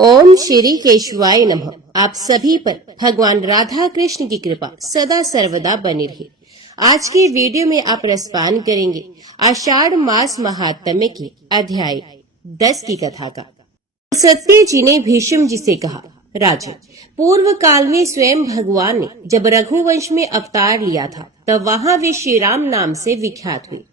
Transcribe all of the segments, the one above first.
ओम श्री केशवाय नमः। आप सभी पर भगवान राधा कृष्ण की कृपा सदा सर्वदा बनी रहे। आज के वीडियो में आप रसपान करेंगे आषाढ़ मास महात्म्य के अध्याय 10 की कथा का। सत्य जी ने भीष्म जी से कहा, राजन, पूर्व काल में स्वयं भगवान ने जब रघुवंश में अवतार लिया था तब वहाँ वे श्री राम नाम से विख्यात हुए।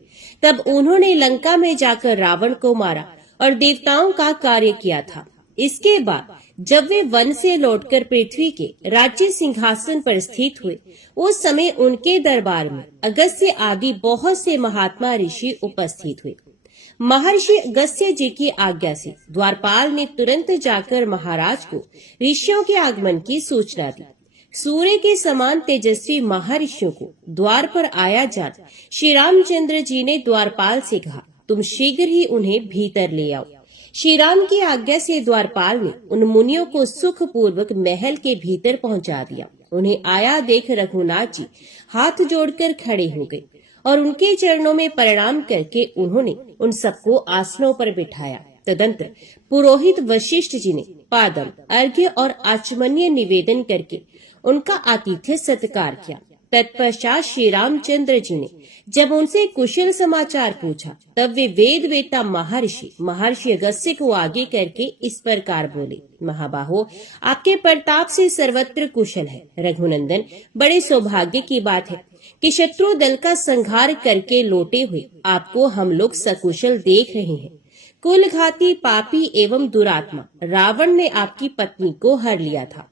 तब उन्होंने लंका में जाकर रावण को मारा और देवताओं का कार्य किया था। इसके बाद जब वे वन से लौटकर पृथ्वी के राज्य सिंहासन पर स्थित हुए, उस समय उनके दरबार में अगस्त्य आदि बहुत से महात्मा ऋषि उपस्थित हुए। महर्षि अगस्त्य जी की आज्ञा से द्वारपाल ने तुरंत जाकर महाराज को ऋषियों के आगमन की सूचना दी। सूर्य के समान तेजस्वी महर्षियों को द्वार पर आया जान श्री रामचंद्र जी ने द्वारपाल से कहा, तुम शीघ्र ही उन्हें भीतर ले आओ। श्री राम की आज्ञा से द्वारपाल ने उन मुनियों को सुख पूर्वक महल के भीतर पहुंचा दिया। उन्हें आया देख रघुनाथ जी हाथ जोड़कर खड़े हो गए और उनके चरणों में प्रणाम करके उन्होंने उन सबको आसनों पर बिठाया। तदंतर पुरोहित वशिष्ठ जी ने पादम, अर्घ्य और आचमन्य निवेदन करके उनका आतिथ्य सत्कार किया। तत्पश्चात श्री रामचंद्र जी ने जब उनसे कुशल समाचार पूछा तब वे वेद वेता महर्षि अगस्त्य को आगे करके इस प्रकार बोले, महाबाहो, आपके प्रताप से सर्वत्र कुशल है। रघुनंदन, बड़े सौभाग्य की बात है कि शत्रु दल का संहार करके लौटे हुए आपको हम लोग सकुशल देख रहे हैं। कुलघाती पापी एवं दुरात्मा रावण ने आपकी पत्नी को हर लिया था।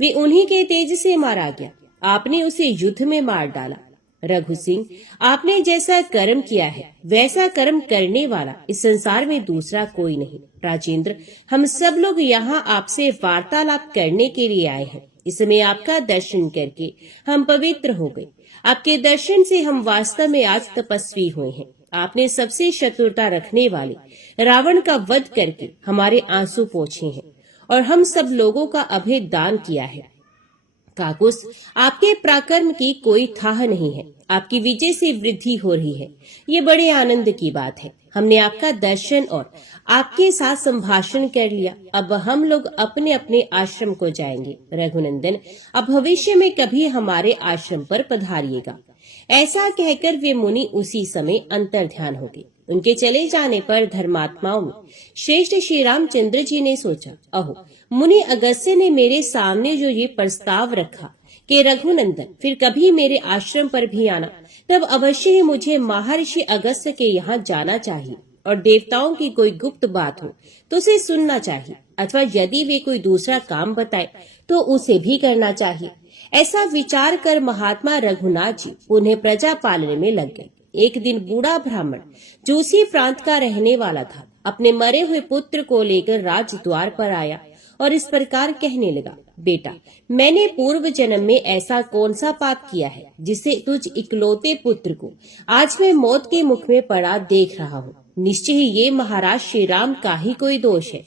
वे उन्हीं के तेज से मारा गया। आपने उसे युद्ध में मार डाला। रघु सिंह, आपने जैसा कर्म किया है वैसा कर्म करने वाला इस संसार में दूसरा कोई नहीं। राजेंद्र, हम सब लोग यहाँ आपसे वार्तालाप करने के लिए आए हैं। इस समय आपका दर्शन करके हम पवित्र हो गए। आपके दर्शन से हम वास्तव में आज तपस्वी हुए हैं। आपने सबसे शत्रुता रखने वाले रावण का वध करके हमारे आंसू पोंछे हैं और हम सब लोगों का अभय दान किया है। काकुस, आपके पराक्रम की कोई थाह नहीं है। आपकी विजय से वृद्धि हो रही है। ये बड़े आनंद की बात है। हमने आपका दर्शन और आपके साथ संभाषण कर लिया। अब हम लोग अपने अपने आश्रम को जाएंगे। रघुनंदन, अब भविष्य में कभी हमारे आश्रम पर पधारिएगा। ऐसा कहकर वे मुनि उसी समय अंतर्ध्यान हो गए। उनके चले जाने पर धर्मात्माओं में श्रेष्ठ श्री रामचंद्र जी ने सोचा, अहो, मुनि अगस्त्य ने मेरे सामने जो ये प्रस्ताव रखा कि रघुनंदन फिर कभी मेरे आश्रम पर भी आना, तब अवश्य ही मुझे महर्षि अगस्त्य के यहाँ जाना चाहिए और देवताओं की कोई गुप्त बात हो तो उसे सुनना चाहिए, अथवा यदि वे कोई दूसरा काम बताए तो उसे भी करना चाहिए। ऐसा विचार कर महात्मा रघुनाथ जी उन्हें प्रजा पालने में लग गए। एक दिन बूढ़ा ब्राह्मण जो उसी प्रांत का रहने वाला था अपने मरे हुए पुत्र को लेकर राजद्वार पर आया और इस प्रकार कहने लगा, बेटा, मैंने पूर्व जन्म में ऐसा कौन सा पाप किया है जिससे तुझ इकलौते पुत्र को आज मैं मौत के मुख में पड़ा देख रहा हूँ। निश्चय ही ये महाराज श्री राम का ही कोई दोष है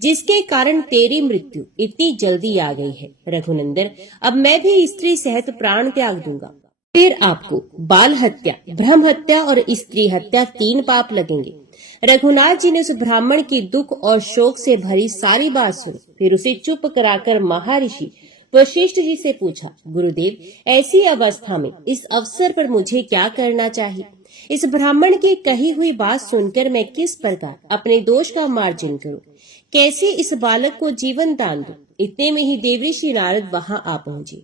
जिसके कारण तेरी मृत्यु इतनी जल्दी आ गई है। रघुनंदन, अब मैं भी स्त्री सहित प्राण त्याग दूंगा। फिर आपको बाल हत्या, ब्रह्म हत्या और स्त्री हत्या 3 पाप लगेंगे। रघुनाथ जी ने उस ब्राह्मण की दुख और शोक से भरी सारी बात सुनी। फिर उसे चुप कराकर महर्षि वशिष्ठ जी से पूछा, गुरुदेव, ऐसी अवस्था में इस अवसर पर मुझे क्या करना चाहिए? इस ब्राह्मण की कही हुई बात सुनकर मैं किस प्रकार अपने दोष का मार्जन करूं? कैसे इस बालक को जीवन दान दूं? इतने में ही देवी श्री नारद वहां आ पहुंचे।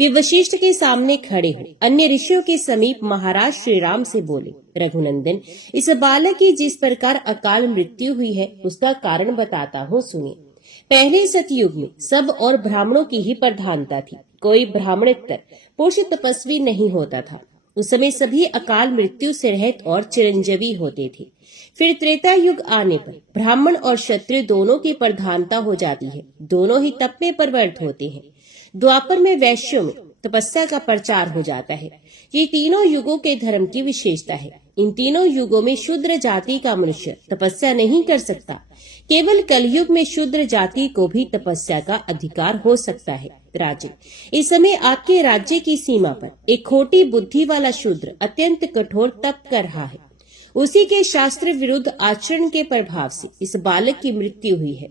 वे वशिष्ठ के सामने खड़े हो अन्य ऋषियों के समीप महाराज श्री राम से बोले, रघुनंदन, इस बालक की जिस प्रकार अकाल मृत्यु हुई है उसका कारण बताता हूँ, सुनिए। पहले सतयुग में सब और ब्राह्मणों की ही प्रधानता थी। कोई ब्राह्मणेतर पुरुष तपस्वी नहीं होता था। उस समय सभी अकाल मृत्यु से रहित और चिरंजीवी होते थे। फिर त्रेता युग आने पर ब्राह्मण और क्षत्रिय दोनों की प्रधानता हो जाती है। दोनों ही तप में प्रवृत्त होते हैं। द्वापर में वैश्यों में तपस्या का प्रचार हो जाता है। ये तीनों युगों के धर्म की विशेषता है। इन तीनों युगों में शूद्र जाति का मनुष्य तपस्या नहीं कर सकता। केवल कलयुग में शूद्र जाति को भी तपस्या का अधिकार हो सकता है। राजन, इस समय आपके राज्य की सीमा पर एक खोटी बुद्धि वाला शूद्र अत्यंत कठोर तप कर रहा है। उसी के शास्त्र विरुद्ध आचरण के प्रभाव से इस बालक की मृत्यु हुई है।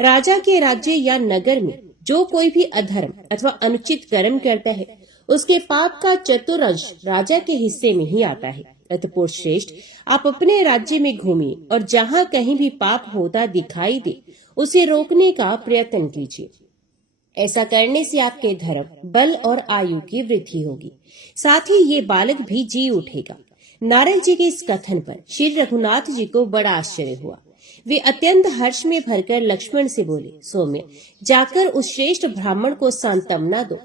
राजा के राज्य या नगर में जो कोई भी अधर्म अथवा अनुचित कर्म करता है, उसके पाप का चतुर्थ राजा के हिस्से में ही आता है। अतः श्रेष्ठ, आप अपने राज्य में घूमिए और जहाँ कहीं भी पाप होता दिखाई दे, उसे रोकने का प्रयत्न कीजिए। ऐसा करने से आपके धर्म, बल और आयु की वृद्धि होगी। साथ ही ये बालक भी जी उठेगा। नारद जी के इस कथन पर श्री रघुनाथ जी को बड़ा आश्चर्य हुआ। वे अत्यंत हर्ष में भरकर लक्ष्मण से बोले, सौम्य, जाकर उस श्रेष्ठ ब्राह्मण को सांत्वना दो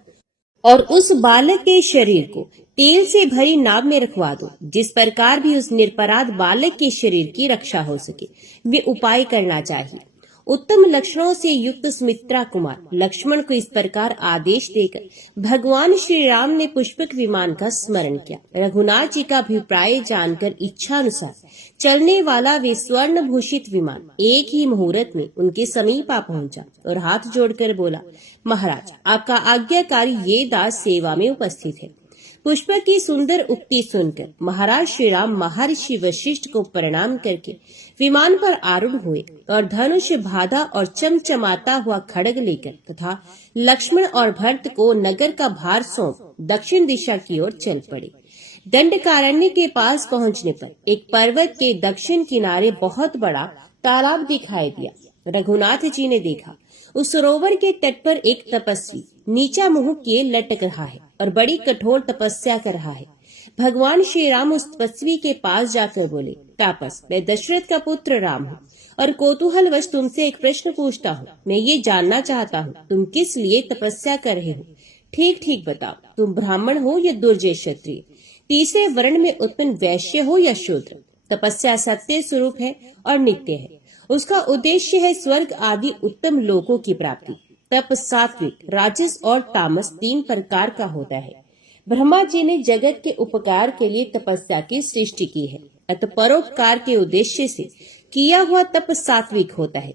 और उस बालक के शरीर को तेल से भरी नाव में रखवा दो। जिस प्रकार भी उस निरपराध बालक के शरीर की रक्षा हो सके, वे उपाय करना चाहिए। उत्तम लक्षणों से युक्त सुमित्रा कुमार लक्ष्मण को इस प्रकार आदेश देकर भगवान श्री राम ने पुष्पक विमान का स्मरण किया। रघुनाथ जी का अभिप्राय जानकर इच्छा अनुसार चलने वाला वे स्वर्ण भूषित विमान एक ही मुहूर्त में उनके समीप आ पहुंचा और हाथ जोड़कर बोला, महाराज, आपका आज्ञाकारी ये दास सेवा में उपस्थित है। पुष्पक की सुंदर उक्ति सुनकर महाराज श्री राम महर्षि वशिष्ठ को प्रणाम करके विमान पर आरूढ़ हुए और धनुष, बाधा और चमचमाता हुआ खड्ग लेकर तथा लक्ष्मण और भरत को नगर का भार सौंप दक्षिण दिशा की ओर चल पड़े। दंडकारण्य के पास पहुंचने पर एक पर्वत के दक्षिण किनारे बहुत बड़ा तालाब दिखाई दिया। रघुनाथ जी ने देखा, उस सरोवर के तट पर एक तपस्वी नीचा मुंह किए लटक रहा है और बड़ी कठोर तपस्या कर रहा है। भगवान श्री राम उस तपस्वी के पास जाकर बोले, तापस, मैं दशरथ का पुत्र राम हूँ और कौतूहलवश तुमसे एक प्रश्न पूछता हूँ। मैं ये जानना चाहता हूँ, तुम किस लिए तपस्या कर रहे हो? ठीक ठीक बताओ, तुम ब्राह्मण हो या दुर्जय क्षत्रिय, तीसरे वर्ण में उत्पन्न वैश्य हो या शूद्र? तपस्या सत्य स्वरूप है और नित्य है। उसका उद्देश्य है स्वर्ग आदि उत्तम लोकों की प्राप्ति। तप सात्विक, राजस और तामस 3 प्रकार का होता है। ब्रह्मा जी ने जगत के उपकार के लिए तपस्या की सृष्टि की है। अतः परोपकार के उद्देश्य से किया हुआ तप सात्विक होता है।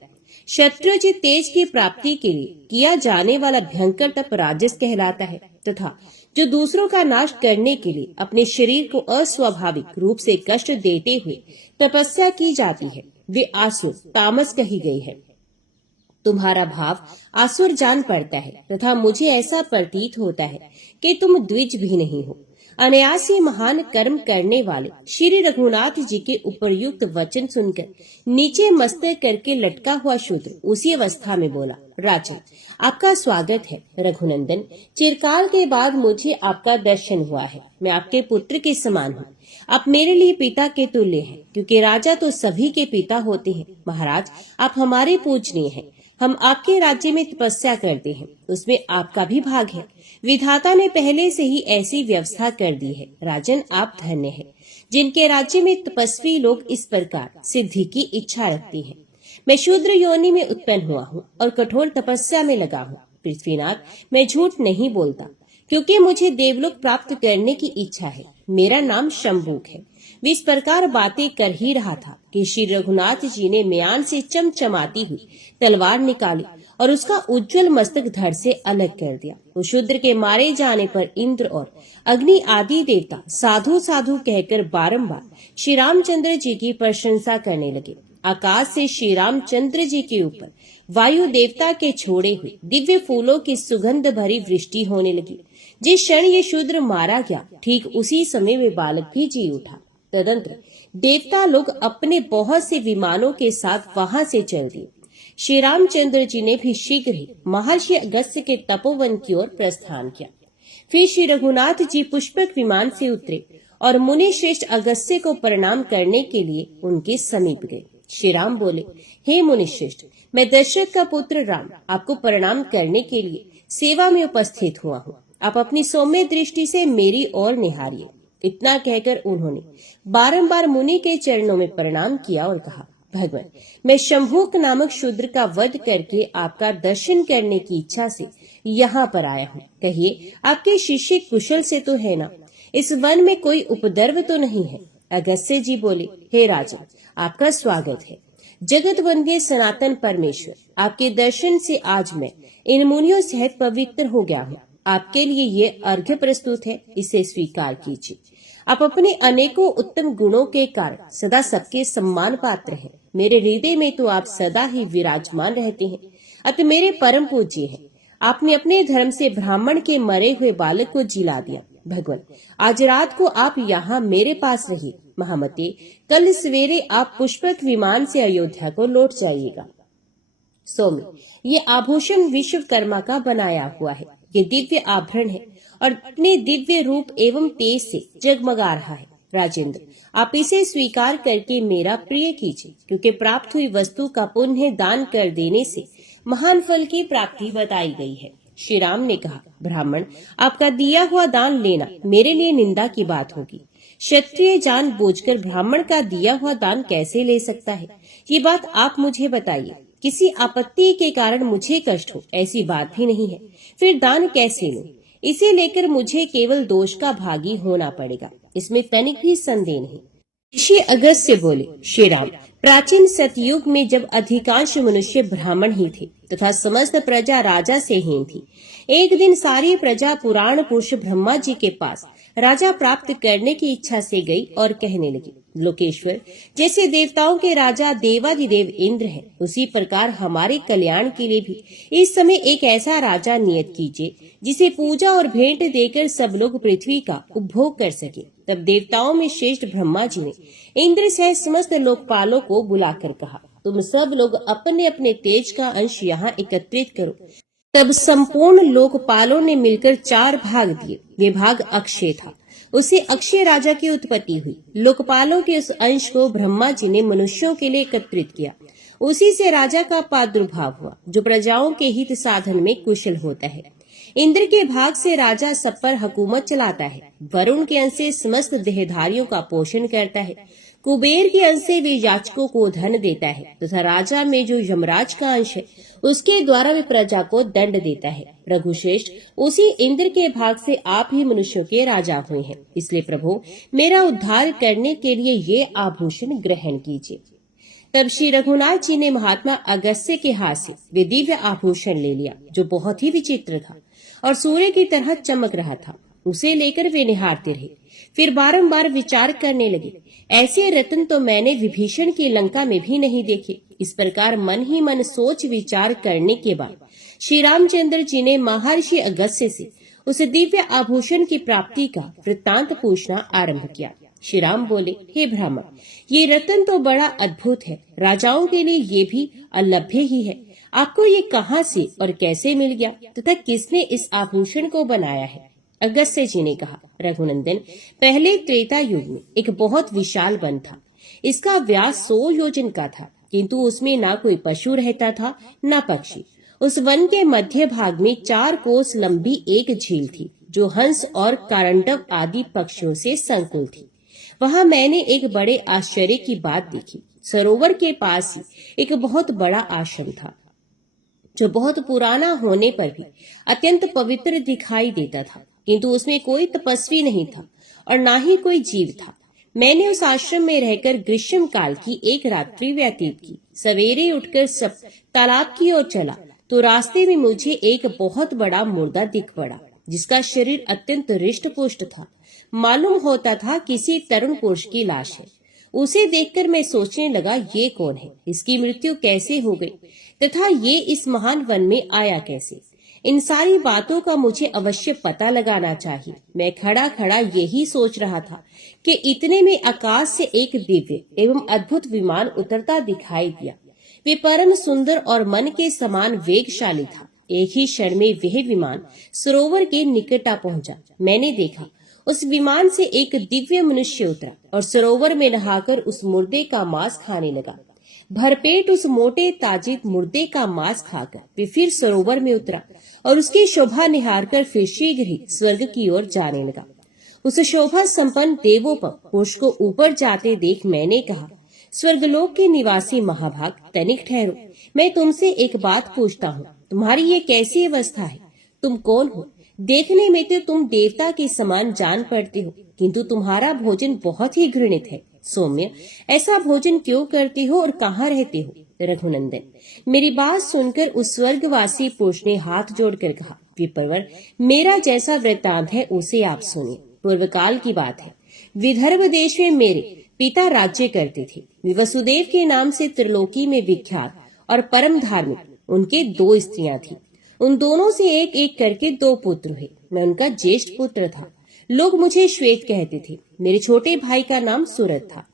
क्षत्रिय तेज की प्राप्ति के लिए किया जाने वाला भयंकर तप राजस कहलाता है तथा जो दूसरों का नाश करने के लिए अपने शरीर को अस्वाभाविक रूप से कष्ट देते हुए तपस्या की जाती है, वे आसुर तामस कही गई है। तुम्हारा भाव आसुर जान पड़ता है तथा मुझे ऐसा प्रतीत होता है कि तुम द्विज भी नहीं हो। अनायासी महान कर्म करने वाले श्री रघुनाथ जी के उपयुक्त वचन सुनकर नीचे मस्तक करके लटका हुआ शूद्र उसी अवस्था में बोला, राजन, आपका स्वागत है। रघुनंदन, चिरकाल के बाद मुझे आपका दर्शन हुआ है। मैं आपके पुत्र के समान हूँ। आप मेरे लिए पिता के तुल्य हैं, क्योंकि राजा तो सभी के पिता होते हैं। महाराज, आप हमारे पूजनीय हैं। हम आपके राज्य में तपस्या करते हैं, उसमें आपका भी भाग है। विधाता ने पहले से ही ऐसी व्यवस्था कर दी है। राजन, आप धन्य हैं, जिनके राज्य में तपस्वी लोग इस प्रकार सिद्धि की इच्छा रखते हैं। मैं शूद्र योनि में उत्पन्न हुआ हूँ और कठोर तपस्या में लगा हूँ। पृथ्वीनाथ, मैं झूठ नहीं बोलता, क्योंकि मुझे देवलोक प्राप्त करने की इच्छा है। मेरा नाम शंभूक है। वे इस प्रकार बातें कर ही रहा था कि श्री रघुनाथ जी ने म्यान से चमचमाती हुई तलवार निकाली और उसका उज्जवल मस्तक धड़ से अलग कर दिया। उस शूद्र के मारे जाने पर इंद्र और अग्नि आदि देवता साधु साधु कहकर बारंबार श्री रामचंद्र जी की प्रशंसा करने लगे। आकाश से श्री रामचंद्र जी के ऊपर वायु देवता के छोड़े हुए दिव्य फूलों की सुगंध भरी वृष्टि होने लगी। जिस क्षण ये शूद्र मारा गया, ठीक उसी समय वे बालक भी जी उठा। तदंतर देवता लोग अपने बहुत से विमानों के साथ वहां से चल दिए। श्री रामचंद्र जी ने भी शीघ्र ही महर्षि अगस्त्य के तपोवन की ओर प्रस्थान किया। फिर श्री रघुनाथ जी पुष्पक विमान से उतरे और मुनि श्रेष्ठ अगस्त्य को प्रणाम करने के लिए उनके समीप गए। श्री राम बोले, हे मुनि श्रेष्ठ, मैं दशरथ का पुत्र राम आपको प्रणाम करने के लिए सेवा में उपस्थित हुआ हूँ। आप अपनी सौम्य दृष्टि से मेरी ओर निहारिए। इतना कहकर उन्होंने बारंबार मुनि के चरणों में प्रणाम किया और कहा, भगवान, मैं शंभूक नामक शूद्र का वध करके आपका दर्शन करने की इच्छा से यहाँ पर आया हूँ। कहिए, आपके शिष्य कुशल से तो है ना? इस वन में कोई उपद्रव तो नहीं है? अगस्त्य जी बोले, हे राजन, आपका स्वागत है। जगत वंद्य सनातन परमेश्वर, आपके दर्शन से आज मैं इन मुनियों सहित पवित्र हो गया हूँ। आपके लिए ये अर्घ्य प्रस्तुत है, इसे स्वीकार कीजिए। आप अपने अनेकों उत्तम गुणों के कारण सदा सबके सम्मान पात्र हैं। मेरे हृदय में तो आप सदा ही विराजमान रहते हैं। अतः मेरे परम पूज्य हैं, आपने अपने धर्म से ब्राह्मण के मरे हुए बालक को जिला दिया। भगवान, आज रात को आप यहाँ मेरे पास रहिए। महामते, कल सवेरे आप पुष्पक विमान से अयोध्या को लौट जाइएगा। सौम्य, ये आभूषण विश्वकर्मा का बनाया हुआ है। ये दिव्य आभरण है और अपने दिव्य रूप एवं तेज से जगमगा रहा है। राजेंद्र, आप इसे स्वीकार करके मेरा प्रिय कीजिए, क्योंकि प्राप्त हुई वस्तु का पुण्य दान कर देने से महान फल की प्राप्ति बताई गई है। श्री राम ने कहा, ब्राह्मण, आपका दिया हुआ दान लेना मेरे लिए निंदा की बात होगी। क्षत्रिय जानबूझकर ब्राह्मण का दिया हुआ दान कैसे ले सकता है? ये बात आप मुझे बताइए। किसी आपत्ति के कारण मुझे कष्ट हो, ऐसी बात भी नहीं है। फिर दान कैसे लूं? इसे लेकर मुझे केवल दोष का भागी होना पड़ेगा, इसमें तनिक भी संदेह नहीं। ऋषि अगस्त्य बोले, श्री राम, प्राचीन सतयुग में जब अधिकांश मनुष्य ब्राह्मण ही थे तथा समस्त प्रजा राजा से हीन थी, एक दिन सारी प्रजा पुराण पुरुष ब्रह्मा जी के पास राजा प्राप्त करने की इच्छा से गई और कहने लगी, लोकेश्वर, जैसे देवताओं के राजा देवाधिदेव इंद्र है, उसी प्रकार हमारे कल्याण के लिए भी इस समय एक ऐसा राजा नियत कीजिए जिसे पूजा और भेंट देकर सब लोग पृथ्वी का उपभोग कर सके। तब देवताओं में श्रेष्ठ ब्रह्मा जी ने इंद्र सहित समस्त लोकपालों को बुलाकर कहा, तुम सब लोग अपने अपने तेज का अंश यहाँ एकत्रित करो। तब संपूर्ण लोकपालों ने मिलकर 4 भाग दिए। वे भाग अक्षय था, उसे अक्षय राजा की उत्पत्ति हुई। लोकपालों के उस अंश को ब्रह्मा जी ने मनुष्यों के लिए एकत्रित किया। उसी से राजा का प्रादुर्भाव हुआ, जो प्रजाओं के हित साधन में कुशल होता है। इंद्र के भाग से राजा सब पर हुकूमत चलाता है। वरुण के अंश से समस्त देहधारियों का पोषण करता है। कुबेर के अंश से वे याचकों को धन देता है तथा राजा में जो यमराज का अंश है उसके द्वारा वे प्रजा को दंड देता है। रघुश्रेष्ठ, उसी इंद्र के भाग से आप ही मनुष्यों के राजा हुए हैं। इसलिए प्रभु, मेरा उद्धार करने के लिए ये आभूषण ग्रहण कीजिए। तब श्री रघुनाथ जी ने महात्मा अगस्त्य के हाथ से वे दिव्य आभूषण ले लिया, जो बहुत ही विचित्र था और सूर्य की तरह चमक रहा था। उसे लेकर वे निहारते रहे, फिर बारंबार विचार करने लगे, ऐसे रत्न तो मैंने विभीषण की लंका में भी नहीं देखे। इस प्रकार मन ही मन सोच विचार करने के बाद श्री रामचंद्र जी ने महर्षि अगस्त्य से उस दिव्य आभूषण की प्राप्ति का वृत्तांत पूछना आरंभ किया। श्री राम बोले, हे ब्राह्मण, ये रत्न तो बड़ा अद्भुत है, राजाओं के लिए ये भी अलभ्य ही है। आपको ये कहाँ से और कैसे मिल गया तथा किसने इस आभूषण को बनाया है? अगस्त्य जी ने कहा, रघुनंदन, पहले त्रेता युग में एक बहुत विशाल वन था। इसका व्यास 100 योजन का था, किंतु उसमें ना कोई पशु रहता था न पक्षी। उस वन के मध्य भाग में 4 कोस लंबी एक झील थी, जो हंस और कारंडव आदि पक्षियों से संकुल थी। वहाँ मैंने एक बड़े आश्चर्य की बात देखी। सरोवर के पास ही एक बहुत बड़ा आश्रम था, जो बहुत पुराना होने पर भी अत्यंत पवित्र दिखाई देता था, किंतु उसमें कोई तपस्वी नहीं था और ना ही कोई जीव था। मैंने उस आश्रम में रहकर ग्रीष्म काल की एक रात्रि व्यतीत की। सवेरे उठकर सब तालाब की ओर चला तो रास्ते में मुझे एक बहुत बड़ा मुर्दा दिख पड़ा, जिसका शरीर अत्यंत रिष्ट पुष्ट था। मालूम होता था किसी तरुण पुरुष की लाश है। उसे देखकर मैं सोचने लगा, ये कौन है, इसकी मृत्यु कैसे हो गई तथा ये इस महान वन में आया कैसे? इन सारी बातों का मुझे अवश्य पता लगाना चाहिए। मैं खड़ा खड़ा यही सोच रहा था कि इतने में आकाश से एक दिव्य एवं अद्भुत विमान उतरता दिखाई दिया। वे परम सुंदर और मन के समान वेगशाली था। एक ही क्षण में वह विमान सरोवर के निकट आ पहुंचा। मैंने देखा उस विमान से एक दिव्य मनुष्य उतरा और सरोवर में नहाकर उस मुर्दे का मांस खाने लगा। भरपेट उस मोटे ताजित मुर्दे का मांस खाकर वे फिर सरोवर में उतरा और उसकी शोभा निहारकर फिर शीघ्र ही स्वर्ग की ओर जाने लगा। उस शोभा संपन्न देवों पर पुरुष को ऊपर जाते देख मैंने कहा, स्वर्गलोक के निवासी महाभाग, तनिक ठहरो, मैं तुमसे एक बात पूछता हूँ। तुम्हारी ये कैसी अवस्था है? तुम कौन हो? देखने में तो तुम देवता के समान जान पड़ते हो, किंतु तुम्हारा भोजन बहुत ही घृणित है। सौम्य, ऐसा भोजन क्यों करते हो और कहाँ रहते हो? रघुनंदन, मेरी बात सुनकर उस स्वर्गवासी पुरुष ने हाथ जोड़कर कहा, विप्रवर, मेरा जैसा वृत्तांत है उसे आप सुनिए। पूर्व काल की बात है। विदर्भ देश में मेरे पिता राज्य करते थे। वे वसुदेव के नाम से त्रिलोकी में विख्यात और परम धार्मिक उनके 2 स्त्रियां थी। उन दोनों से एक एक करके 2 पुत्र हुए। मैं उनका ज्येष्ठ पुत्र था। लोग मुझे श्वेत कहते थे। मेरे छोटे भाई का नाम सूरत था।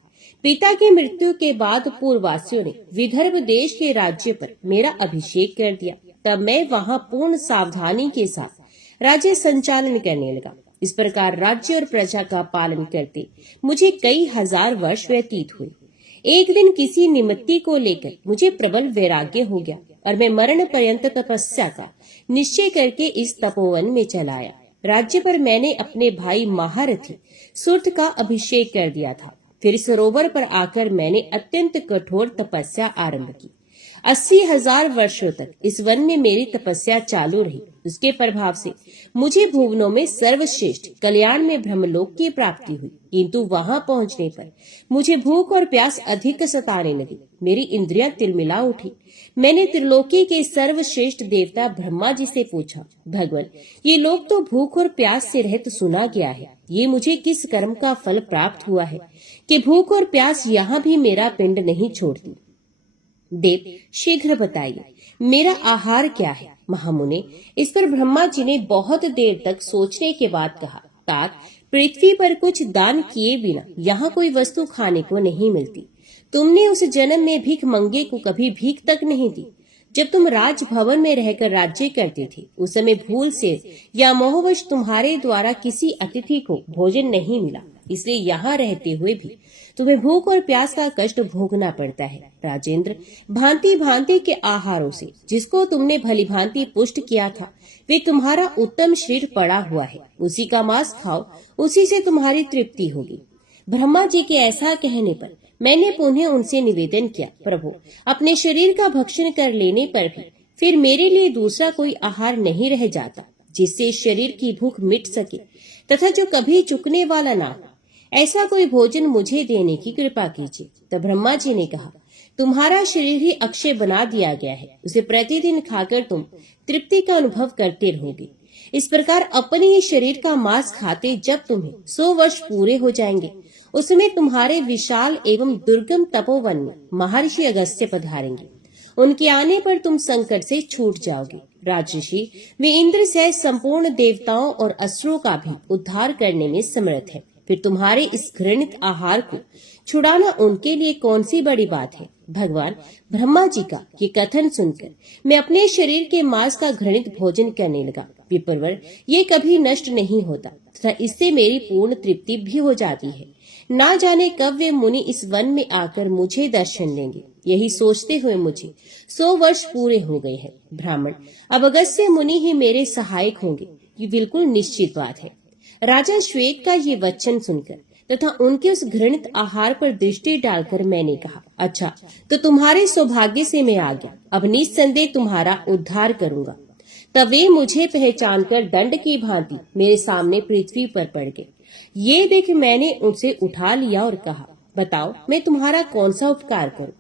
पिता की मृत्यु के बाद पूर्ववासियों ने विदर्भ देश के राज्य पर मेरा अभिषेक कर दिया। तब मैं वहां पूर्ण सावधानी के साथ राज्य संचालन करने लगा। इस प्रकार राज्य और प्रजा का पालन करते मुझे कई हजार वर्ष व्यतीत हुए। एक दिन किसी निमित्ति को लेकर मुझे प्रबल वैराग्य हो गया और मैं मरण पर्यंत तपस्या का निश्चय करके इस तपोवन में चला आया। राज्य पर मैंने अपने भाई महारथी सुर्त का अभिषेक कर दिया था। फिर सरोवर पर आकर मैंने अत्यंत कठोर तपस्या आरंभ की। 80,000 वर्षों तक इस वन में मेरी तपस्या चालू रही। उसके प्रभाव से मुझे भुवनों में सर्वश्रेष्ठ कल्याण में ब्रह्मलोक की प्राप्ति हुई। किंतु वहां पहुंचने पर मुझे भूख और प्यास अधिक सताने लगी। मेरी इंद्रियां तिलमिला उठी। मैंने त्रिलोकी के सर्वश्रेष्ठ देवता ब्रह्मा जी से पूछा, भगवान, ये लोग तो भूख और प्यास से रहित सुना गया है। ये मुझे किस कर्म का फल प्राप्त हुआ है कि भूख और प्यास यहाँ भी मेरा पिंड नहीं छोड़ती? देव, शीघ्र बताइए, मेरा आहार क्या है? महामुने, इस पर ब्रह्मा जी ने बहुत देर तक सोचने के बाद कहा, तात, पृथ्वी पर कुछ दान किए बिना यहाँ कोई वस्तु खाने को नहीं मिलती। तुमने उस जन्म में भीख मंगे को कभी भीख तक नहीं दी। जब तुम राजभवन में रहकर राज्य करते थे, उस समय भूल से या मोहवश तुम्हारे द्वारा किसी अतिथि को भोजन नहीं मिला। इसलिए यहाँ रहते हुए भी तुम्हें भूख और प्यास का कष्ट भोगना पड़ता है। राजेंद्र, भांति भांति के आहारों से जिसको तुमने भली भांति पुष्ट किया था, वे तुम्हारा उत्तम शरीर पड़ा हुआ है। उसी का मांस खाओ, उसी से तुम्हारी तृप्ति होगी। ब्रह्मा जी के ऐसा कहने पर मैंने पुनः उनसे निवेदन किया, प्रभु, अपने शरीर का भक्षण कर लेने पर भी फिर मेरे लिए दूसरा कोई आहार नहीं रह जाता जिससे शरीर की भूख मिट सके तथा जो कभी चुकने वाला ना हो। ऐसा कोई भोजन मुझे देने की कृपा कीजिए। तब ब्रह्मा जी ने कहा, तुम्हारा शरीर ही अक्षय बना दिया गया है। उसे प्रतिदिन खाकर तुम तृप्ति का अनुभव करते रहोगे। इस प्रकार अपने ही शरीर का मांस खाते जब तुम्हें 100 वर्ष पूरे हो जाएंगे, उसमें तुम्हारे विशाल एवं दुर्गम तपोवन में महर्षि अगस्त्य पधारेंगे। उनके आने पर तुम संकट से छूट जाओगे। राजर्षि, वे इंद्र से संपूर्ण देवताओं और असुरों का भी उद्धार करने में समर्थ है। फिर तुम्हारे इस घृणित आहार को छुड़ाना उनके लिए कौन सी बड़ी बात है? भगवान ब्रह्मा जी का ये कथन सुनकर मैं अपने शरीर के मांस का घृणित भोजन करने लगा। विप्रवर, ये कभी नष्ट नहीं होता तथा इससे मेरी पूर्ण तृप्ति भी हो जाती है। ना जाने कब वे मुनि इस वन में आकर मुझे दर्शन देंगे। यही सोचते हुए मुझे 100 वर्ष पूरे हो गए हैं। ब्राह्मण, अब अगस्त्य मुनि ही मेरे सहायक होंगे, ये बिल्कुल निश्चित बात है। राजा श्वेत का ये वचन सुनकर तथा उनके उस घृणित आहार पर दृष्टि डालकर मैंने कहा, अच्छा, तो तुम्हारे सौभाग्य से मैं आ गया। अब निस्संदेह तुम्हारा उद्धार करूंगा। तब वे मुझे पहचानकर दंड की भांति मेरे सामने पृथ्वी पर पड़ गए। ये देख मैंने उनसे उठा लिया और कहा, बताओ, मैं तुम्हारा कौन सा उपकार करूं?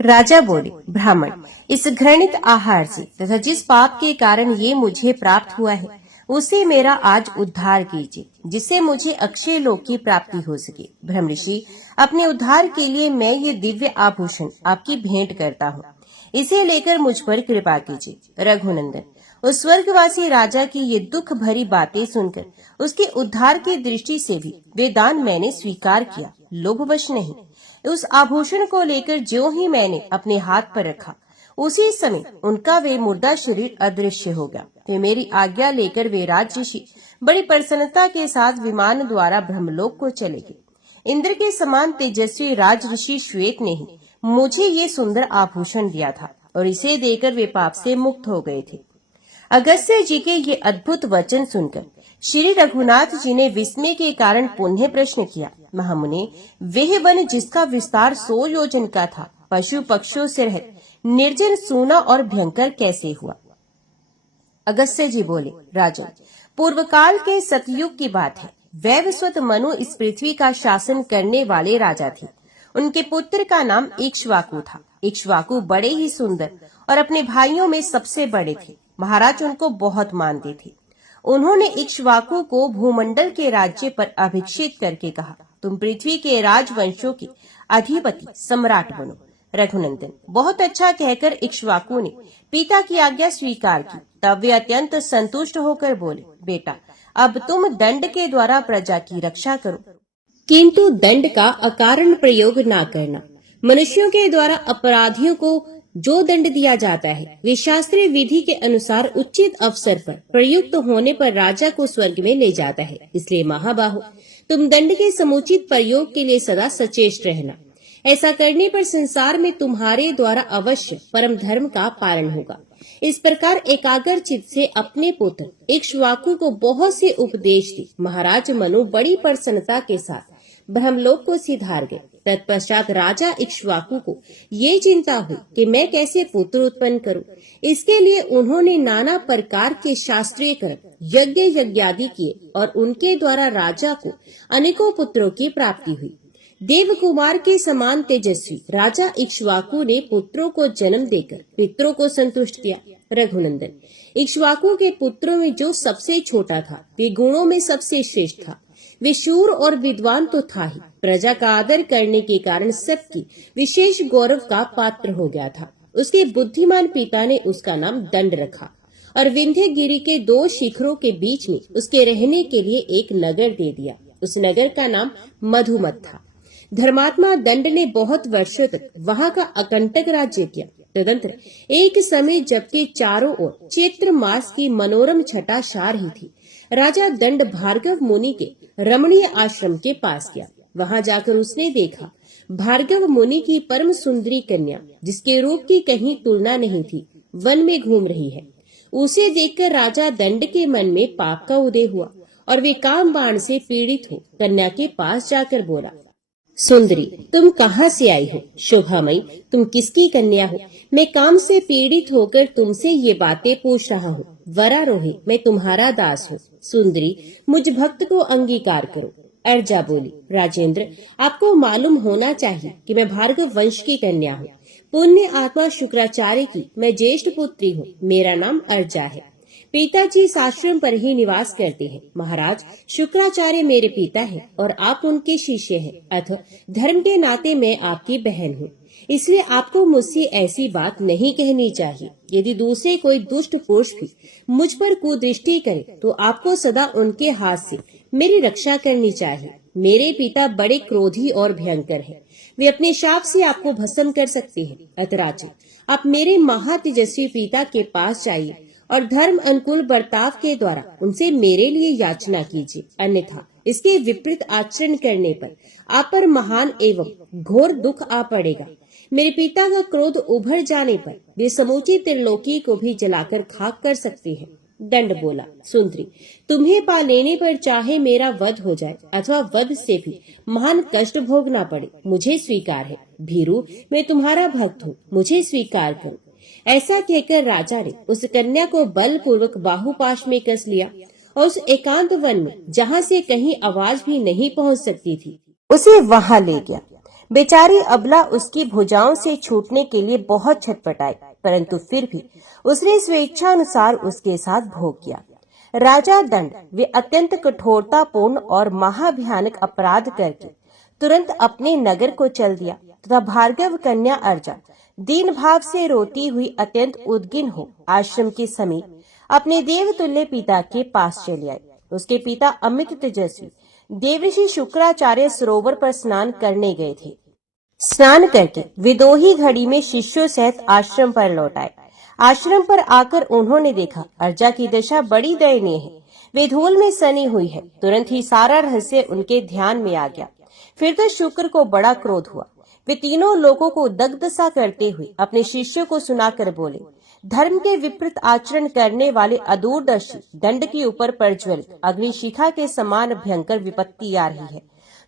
राजा बोले, ब्राह्मण, इस घृणित आहार से तथा जिस पाप के कारण ये मुझे प्राप्त हुआ है, उसे मेरा आज उद्धार कीजिए, जिससे मुझे अक्षय लोक की प्राप्ति हो सके। ब्रह्मऋषि, अपने उद्धार के लिए मैं ये दिव्य आभूषण आपकी भेंट करता हूँ। इसे लेकर मुझ पर कृपा कीजिए। रघुनंदन, उस स्वर्गवासी राजा की ये दुख भरी बातें सुनकर उसके उद्धार की दृष्टि से भी वे दान मैंने स्वीकार किया, लोभवश नहीं। उस आभूषण को लेकर ज्यों ही मैंने अपने हाथ पर रखा, उसी समय उनका वे मुर्दा शरीर अदृश्य हो गया। वे मेरी आज्ञा लेकर वे राजर्षि बड़ी प्रसन्नता के साथ विमान द्वारा ब्रह्मलोक को चले गए। इंद्र के समान तेजस्वी राजर्षि श्वेत ने ही मुझे ये सुंदर आभूषण दिया था और इसे देकर वे पाप से मुक्त हो गए थे। अगस्त्य जी के ये अद्भुत वचन सुनकर श्री रघुनाथ जी ने विस्मय के कारण पुनः प्रश्न किया, महामुने, वह वन जिसका विस्तार 100 योजन का था, पशु पक्षियों से रहित निर्जन, सूना और भयंकर कैसे हुआ? अगस्त्य जी बोले, राजन, पूर्व काल के सतयुग की बात है। वैवस्वत मनु इस पृथ्वी का शासन करने वाले राजा थे। उनके पुत्र का नाम इक्ष्वाकु था। इक्ष्वाकु बड़े ही सुंदर और अपने भाइयों में सबसे बड़े थे। महाराज उनको बहुत मानते थे। उन्होंने इक्ष्वाकु को भूमंडल के राज्य पर अभिषेक करके कहा, तुम पृथ्वी के राजवंशों के अधिपति सम्राट बनो। रघुनंदन, बहुत अच्छा कहकर इक्ष्वाकु ने पिता की आज्ञा स्वीकार की। तब वे अत्यंत संतुष्ट होकर बोले, बेटा अब तुम दंड के द्वारा प्रजा की रक्षा करो, किंतु दंड का अकारण प्रयोग ना करना। मनुष्यों के द्वारा अपराधियों को जो दंड दिया जाता है वे शास्त्रीय विधि के अनुसार उचित अवसर पर प्रयुक्त होने पर राजा को स्वर्ग में ले जाता है। इसलिए महाबाहो, तुम दंड के समुचित प्रयोग के लिए सदा सचेष्ट रहना। ऐसा करने पर संसार में तुम्हारे द्वारा अवश्य परम धर्म का पालन होगा। इस प्रकार एकाग्र चित्त से अपने पुत्र इक्ष्वाकु को बहुत से उपदेश दी महाराज मनु बड़ी प्रसन्नता के साथ ब्रह्मलोक को सिधार गए। तत्पश्चात राजा इक्ष्वाकु को ये चिंता हुई कि मैं कैसे पुत्र उत्पन्न करूं। इसके लिए उन्होंने नाना प्रकार के शास्त्रीय कर्म यज्ञ यज्ञादि किए और उनके द्वारा राजा को अनेकों पुत्रों की प्राप्ति हुई। देव कुमार के समान तेजस्वी राजा इक्ष्वाकु ने पुत्रों को जन्म देकर पितरों को संतुष्ट किया। रघुनंदन, इक्ष्वाकु के पुत्रों में जो सबसे छोटा था वे गुणों में सबसे श्रेष्ठ था। वे शूर और विद्वान तो था ही, प्रजा का आदर करने के कारण सबकी विशेष गौरव का पात्र हो गया था। उसके बुद्धिमान पिता ने उसका नाम दंड रखा और विंध्य गिरी के 2 शिखरों के बीच में उसके रहने के लिए एक नगर दे दिया। उस नगर का नाम मधुमत था। धर्मात्मा दंड ने बहुत वर्षों तक वहाँ का अकंटक राज्य किया। तदंतर एक समय जबकि चारों ओर चैत्र मास की मनोरम छटा छा रही थी, राजा दंड भार्गव मुनि के रमणीय आश्रम के पास गया। वहां जाकर उसने देखा भार्गव मुनि की परम सुंदरी कन्या, जिसके रूप की कहीं तुलना नहीं थी, वन में घूम रही है। उसे देखकर राजा दंड के मन में पाप का उदय हुआ और वे काम बाण से पीड़ित हो कन्या के पास जाकर बोला, सुंदरी, तुम कहाँ से आई हो? शोभामयी, तुम किसकी कन्या हो? मैं काम से पीड़ित होकर तुमसे ये बातें पूछ रहा हूँ। वरारोही, मैं तुम्हारा दास हूँ। सुंदरी, मुझ भक्त को अंगीकार करो। अर्जा बोली, राजेंद्र, आपको मालूम होना चाहिए कि मैं भार्गव वंश की कन्या हूँ। पुण्य आत्मा शुक्राचार्य की मैं ज्येष्ठ पुत्री हूँ। मेरा नाम अर्जा है। पिताजी इस आश्रम पर ही निवास करते हैं। महाराज, शुक्राचार्य मेरे पिता हैं और आप उनके शिष्य हैं, अतः धर्म के नाते मैं आपकी बहन हूँ। इसलिए आपको मुझसे ऐसी बात नहीं कहनी चाहिए। यदि दूसरे कोई दुष्ट पुरुष भी मुझ पर कुदृष्टि करे तो आपको सदा उनके हाथ से मेरी रक्षा करनी चाहिए। मेरे पिता बड़े क्रोधी और भयंकर हैं। वे अपने शाप से आपको भस्म कर सकते हैं। अतराज, आप मेरे महातेजस्वी पिता के पास जाइए और धर्म अनुकूल बर्ताव के द्वारा उनसे मेरे लिए याचना कीजिए, अन्यथा इसके विपरीत आचरण करने पर आप पर महान एवं घोर दुख आ पड़ेगा। मेरे पिता का क्रोध उभर जाने पर वे समूची त्रिलोकी को भी जलाकर खाक कर सकते हैं। दंड बोला, सुंदरी, तुम्हें पा लेने पर चाहे मेरा वध हो जाए अथवा वध से भी महान कष्ट भोगना पड़े, मुझे स्वीकार है। भीरू, मैं तुम्हारा भक्त हूँ, मुझे स्वीकार करो। ऐसा कहकर राजा ने उस कन्या को बलपूर्वक बाहुपाश में कस लिया और उस एकांत वन में, जहाँ से कहीं आवाज भी नहीं पहुँच सकती थी, उसे वहाँ ले गया। बेचारी अबला उसकी भुजाओं से छूटने के लिए बहुत छटपटाई, परंतु फिर भी उसने स्वेच्छानुसार उसके साथ भोग किया। राजा दंड वे अत्यंत कठोरतापूर्ण और महाभयानक अपराध करके तुरंत अपने नगर को चल दिया तथा भार्गव कन्या अर्जा दीन भाव से रोती हुई अत्यंत उद्गिन हो आश्रम के समीप अपने देवतुल्य पिता के पास चले आई। उसके पिता अमित तेजस्वी देवर्षि शुक्राचार्य सरोवर पर स्नान करने गए थे। स्नान करके वे 2 ही घड़ी में शिष्यों सहित आश्रम पर लौट आए। आश्रम पर आकर उन्होंने देखा अर्जा की दशा बड़ी दयनीय है। वे धूल में सनी हुई है। तुरंत ही सारा रहस्य उनके ध्यान में आ गया। फिर तो शुक्र को बड़ा क्रोध हुआ। वे तीनों लोगों को दग्ध सा करते हुए अपने शिष्यों को सुनाकर बोले, धर्म के विपरीत आचरण करने वाले अदूरदर्शी दंड के ऊपर प्रज्वलित अग्निशिखा के समान भयंकर विपत्ति आ रही है।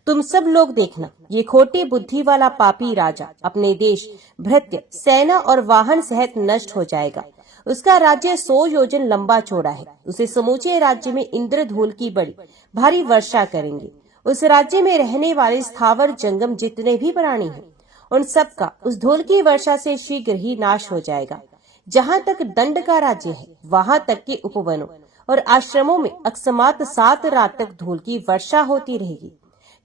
तुम सब लोग देखना, ये खोटी बुद्धि वाला पापी राजा अपने देश, भृत्य, सेना और वाहन सहित नष्ट हो जाएगा। उसका राज्य 100 योजन लंबा चौड़ा है। उसे समूचे राज्य में इंद्रधूल की बड़ी भारी वर्षा करेंगे। उस राज्य में रहने वाले स्थावर जंगम जितने भी प्राणी हैं, उन सब का उस धूल की वर्षा से शीघ्र ही नाश हो जाएगा। जहाँ तक दंड का राज्य है, वहाँ तक के उपवनों और आश्रमों में अकस्मात 7 रात तक धूल की वर्षा होती रहेगी।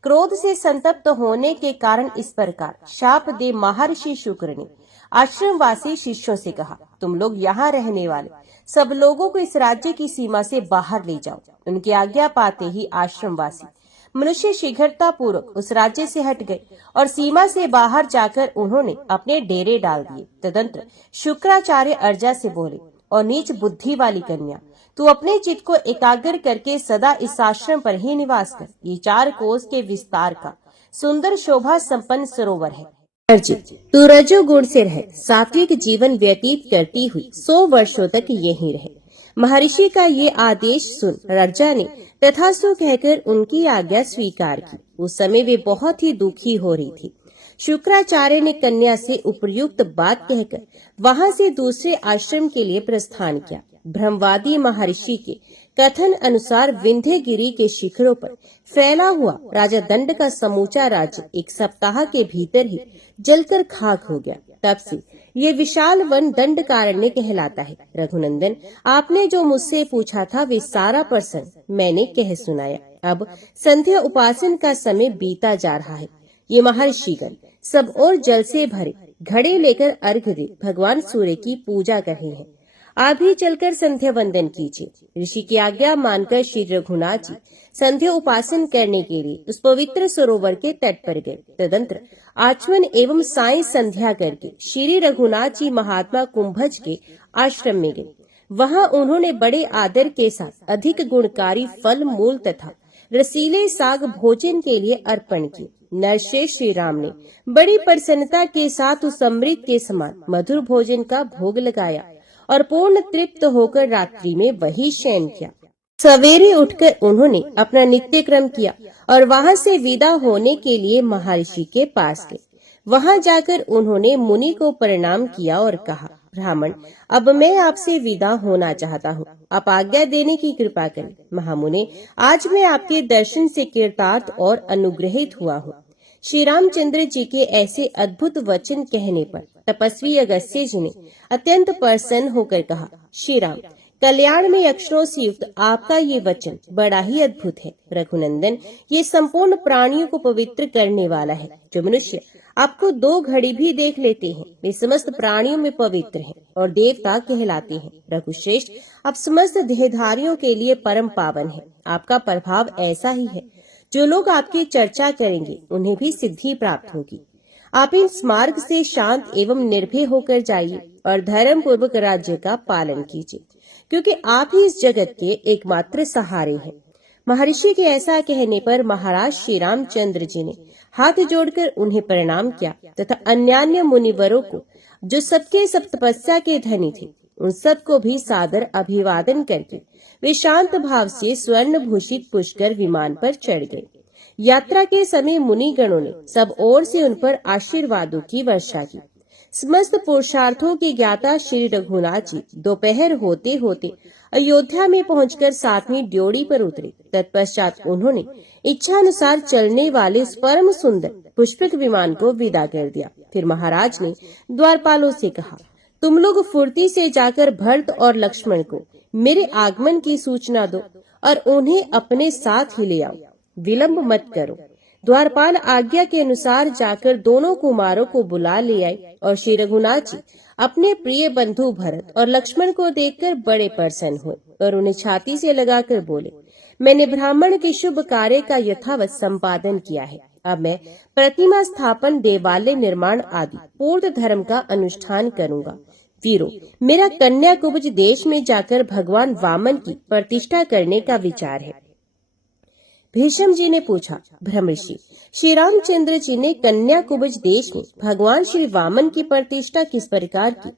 क्रोध से संतप्त होने के कारण इस प्रकार शाप दे महर्षि शुक्र ने आश्रमवासी शिष्यों से कहा, तुम लोग यहाँ रहने वाले सब लोगों को इस राज्य की सीमा से बाहर ले जाओ। उनकी आज्ञा पाते ही आश्रमवासी मनुष्य शीघ्रता पूर्वक उस राज्य से हट गए और सीमा से बाहर जाकर उन्होंने अपने डेरे डाल दिए। तदंतर शुक्राचार्य अर्जा से बोले, और नीच बुद्धि वाली कन्या, तू अपने चित्त को एकाग्र करके सदा इस आश्रम पर ही निवास कर। ये 4 कोस के विस्तार का सुंदर शोभा संपन्न सरोवर है। अर्जित, तू रजोगुण से रह सात्विक जीवन व्यतीत करती हुई 100 वर्षों तक यहीं रहे। महर्षि का ये आदेश सुन रज्जा ने तथास्तु कहकर उनकी आज्ञा स्वीकार की। उस समय वे बहुत ही दुखी हो रही थी। शुक्राचार्य ने कन्या से उपयुक्त बात कहकर वहां से दूसरे आश्रम के लिए प्रस्थान किया। ब्रह्मवादी महर्षि के कथन अनुसार विंध्यगिरी के शिखरों पर फैला हुआ राजा दंड का समूचा राज्य 1 सप्ताह के भीतर ही जलकर खाक हो गया। तब से ये विशाल वन दंडकारण्य कहलाता है। रघुनंदन, आपने जो मुझसे पूछा था वे सारा प्रसंग मैंने कह सुनाया। अब संध्या उपासन का समय बीता जा रहा है। ये महर्षिगण सब और जल से भरे घड़े लेकर अर्घ्य दे भगवान सूर्य की पूजा कर रहे हैं। आप भी चलकर संध्या वंदन कीजिए। ऋषि की आज्ञा मानकर श्री रघुनाथ जी संध्या उपासन करने के लिए उस पवित्र सरोवर के तट पर गए। तदंतर आचमन एवं साय संध्या करके श्री रघुनाथ जी महात्मा कुंभज के आश्रम में गए। वहां उन्होंने बड़े आदर के साथ अधिक गुणकारी फल मूल तथा रसीले साग भोजन के लिए अर्पण किए। नरश्रेष्ठ श्री राम ने बड़ी प्रसन्नता के साथ उस अमृत के समान मधुर भोजन का भोग लगाया और पूर्ण तृप्त होकर रात्रि में वही शयन किया। सवेरे उठकर उन्होंने अपना नित्य क्रम किया और वहां से विदा होने के लिए महर्षि के पास गए। वहां जाकर उन्होंने मुनि को प्रणाम किया और कहा, ब्राह्मण, अब मैं आपसे विदा होना चाहता हूँ। आप आज्ञा देने की कृपा करें। महामुने, आज मैं आपके दर्शन से कृतार्थ और अनुग्रहित हुआ हूँ। श्री रामचंद्र जी के ऐसे अद्भुत वचन कहने पर तपस्वी अगस्त्य जी ने अत्यंत प्रसन्न होकर कहा, श्री राम, कल्याण में अक्षरों से युक्त आपका ये वचन बड़ा ही अद्भुत है। रघुनंदन, ये संपूर्ण प्राणियों को पवित्र करने वाला है। जो मनुष्य आपको 2 घड़ी भी देख लेते हैं वे समस्त प्राणियों में पवित्र हैं और देवता कहलाते हैं। रघुश्रेष्ठ, आप समस्त देहधारियों के लिए परम पावन है। आपका प्रभाव ऐसा ही है, जो लोग आपकी चर्चा करेंगे उन्हें भी सिद्धि प्राप्त होगी। आप इस मार्ग से शांत एवं निर्भय होकर जाइए और धर्म पूर्वक राज्य का पालन कीजिए, क्योंकि आप ही इस जगत के एकमात्र सहारे हैं। महर्षि के ऐसा कहने पर महाराज श्री रामचंद्र जी ने हाथ जोड़कर उन्हें प्रणाम किया तथा अन्यान्य मुनिवरों को, जो सबके सब तपस्या के धनी थे, उन सबको भी सादर अभिवादन करके वे शांत भाव से स्वर्ण भूषित पुष्कर विमान पर चढ़ गए। यात्रा के समय मुनिगणों ने सब ओर से उन पर आशीर्वादों की वर्षा की। समस्त पुरुषार्थों के ज्ञाता श्री रघुनाथ जी दोपहर होते होते अयोध्या में पहुंचकर 7वीं ड्योढ़ी पर उतरे। तत्पश्चात उन्होंने इच्छानुसार चलने वाले उस परम सुंदर पुष्पक विमान को विदा कर दिया। फिर महाराज ने द्वारपालों से कहा, तुम लोग फुर्ती से जाकर भरत और लक्ष्मण को मेरे आगमन की सूचना दो और उन्हें अपने साथ ही ले आओ। विलंब मत करो। द्वारपाल आज्ञा के अनुसार जाकर दोनों कुमारों को बुला ले आए और श्री रघुनाथ जी अपने प्रिय बंधु भरत और लक्ष्मण को देखकर बड़े प्रसन्न हुए और उन्हें छाती से लगाकर बोले, मैंने ब्राह्मण के शुभ कार्य का यथावत संपादन किया है। अब मैं प्रतिमा स्थापन, देवालय निर्माण आदि पूर्ण धर्म का अनुष्ठान करूंगा। वीरों, मेरा कन्याकुब्ज देश में जाकर भगवान वामन की प्रतिष्ठा करने का विचार है। भीष्म जी ने पूछा, ब्रह्मर्षि, श्री रामचंद्र जी ने कन्याकुब्ज देश में भगवान श्री वामन की प्रतिष्ठा किस प्रकार की?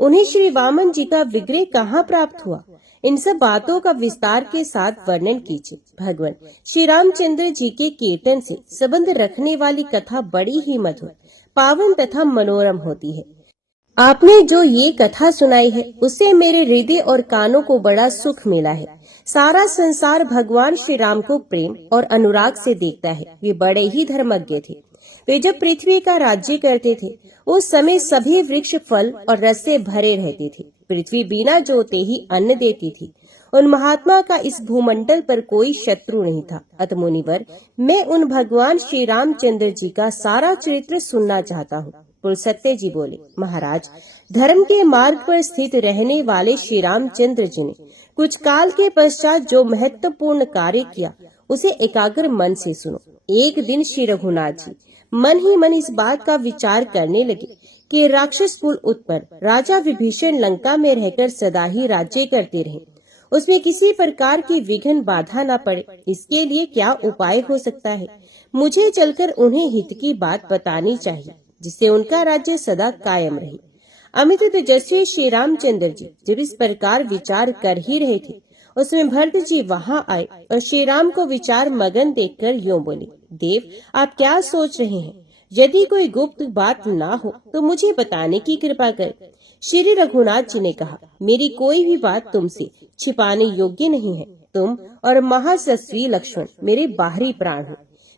उन्हें श्री वामन जी का विग्रह कहाँ प्राप्त हुआ? इन सब बातों का विस्तार के साथ वर्णन कीजिए। भगवान श्री रामचंद्र जी के कीर्तन से संबंध रखने वाली कथा बड़ी ही मधुर, पावन तथा मनोरम होती है। आपने जो ये कथा सुनाई है उससे मेरे हृदय और कानों को बड़ा सुख मिला है। सारा संसार भगवान श्री राम को प्रेम और अनुराग से देखता है। वे बड़े ही धर्मज्ञ थे। वे जब पृथ्वी का राज्य करते थे उस समय सभी वृक्ष फल और रस से भरे रहते थे। पृथ्वी बिना जोते ही अन्न देती थी उन महात्मा का इस भूमंडल पर कोई शत्रु नहीं था। अतः मुनिवर, मैं उन भगवान श्री रामचंद्र जी का सारा चरित्र सुनना चाहता हूँ। पुलस्त्य जी बोले, महाराज, धर्म के मार्ग पर स्थित रहने वाले श्री रामचंद्र जी ने कुछ काल के पश्चात जो महत्वपूर्ण कार्य किया उसे एकाग्र मन से सुनो। एक दिन श्री रघुनाथ जी मन ही मन इस बात का विचार करने लगे कि राक्षस कुल उत्पन्न राजा विभीषण लंका में रहकर सदा ही राज्य करते रहे, उसमें किसी प्रकार की विघ्न बाधा न पड़े, इसके लिए क्या उपाय हो सकता है। मुझे चलकर उन्हें हित की बात बतानी चाहिए, जिससे उनका राज्य सदा कायम रहे। अमित तेजस्वी श्री रामचंद्र जी जब इस प्रकार विचार कर ही रहे थे, उसमें भरत जी वहां आए और श्री राम को विचार मगन देखकर यूं बोले, देव, आप क्या सोच रहे हैं? यदि कोई गुप्त बात ना हो तो मुझे बताने की कृपा करें। श्री रघुनाथ जी ने कहा, मेरी कोई भी बात तुमसे छिपाने योग्य नहीं है। तुम और महायशस्वी लक्ष्मण मेरे बाहरी प्राण हो।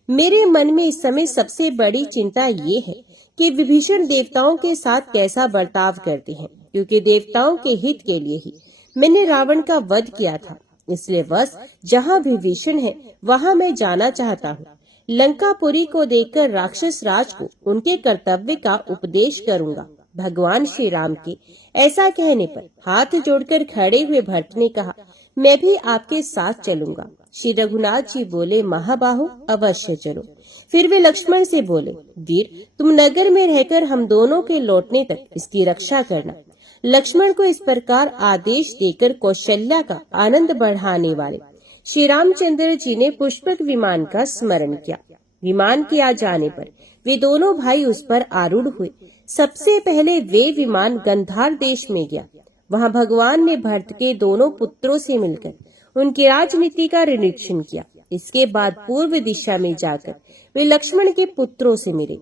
मेरे मन में इस समय सबसे बड़ी चिंता ये है कि विभीषण देवताओं के साथ कैसा बर्ताव करते हैं, क्योंकि देवताओं के हित के लिए ही मैंने रावण का वध किया था। इसलिए बस जहाँ विभीषण है वहाँ मैं जाना चाहता हूँ। लंकापुरी को देखकर राक्षस राज को उनके कर्तव्य का उपदेश करूंगा। भगवान श्री राम के ऐसा कहने पर हाथ जोड़कर खड़े हुए भरत ने कहा, मैं भी आपके साथ चलूंगा। श्री रघुनाथ जी बोले, महाबाहु, अवश्य चलो। फिर वे लक्ष्मण से बोले, वीर, तुम नगर में रहकर हम दोनों के लौटने तक इसकी रक्षा करना। लक्ष्मण को इस प्रकार आदेश देकर कौशल्या का आनंद बढ़ाने वाले श्री रामचंद्र जी ने पुष्पक विमान का स्मरण किया। विमान के आ जाने पर वे दोनों भाई उस पर आरूढ़ हुए। सबसे पहले वे विमान गंधार देश में गया। वहां भगवान ने भरत के दोनों पुत्रों से मिलकर उनकी राजनीति का निरीक्षण किया। इसके बाद पूर्व दिशा में जाकर वे लक्ष्मण के पुत्रों से मिले।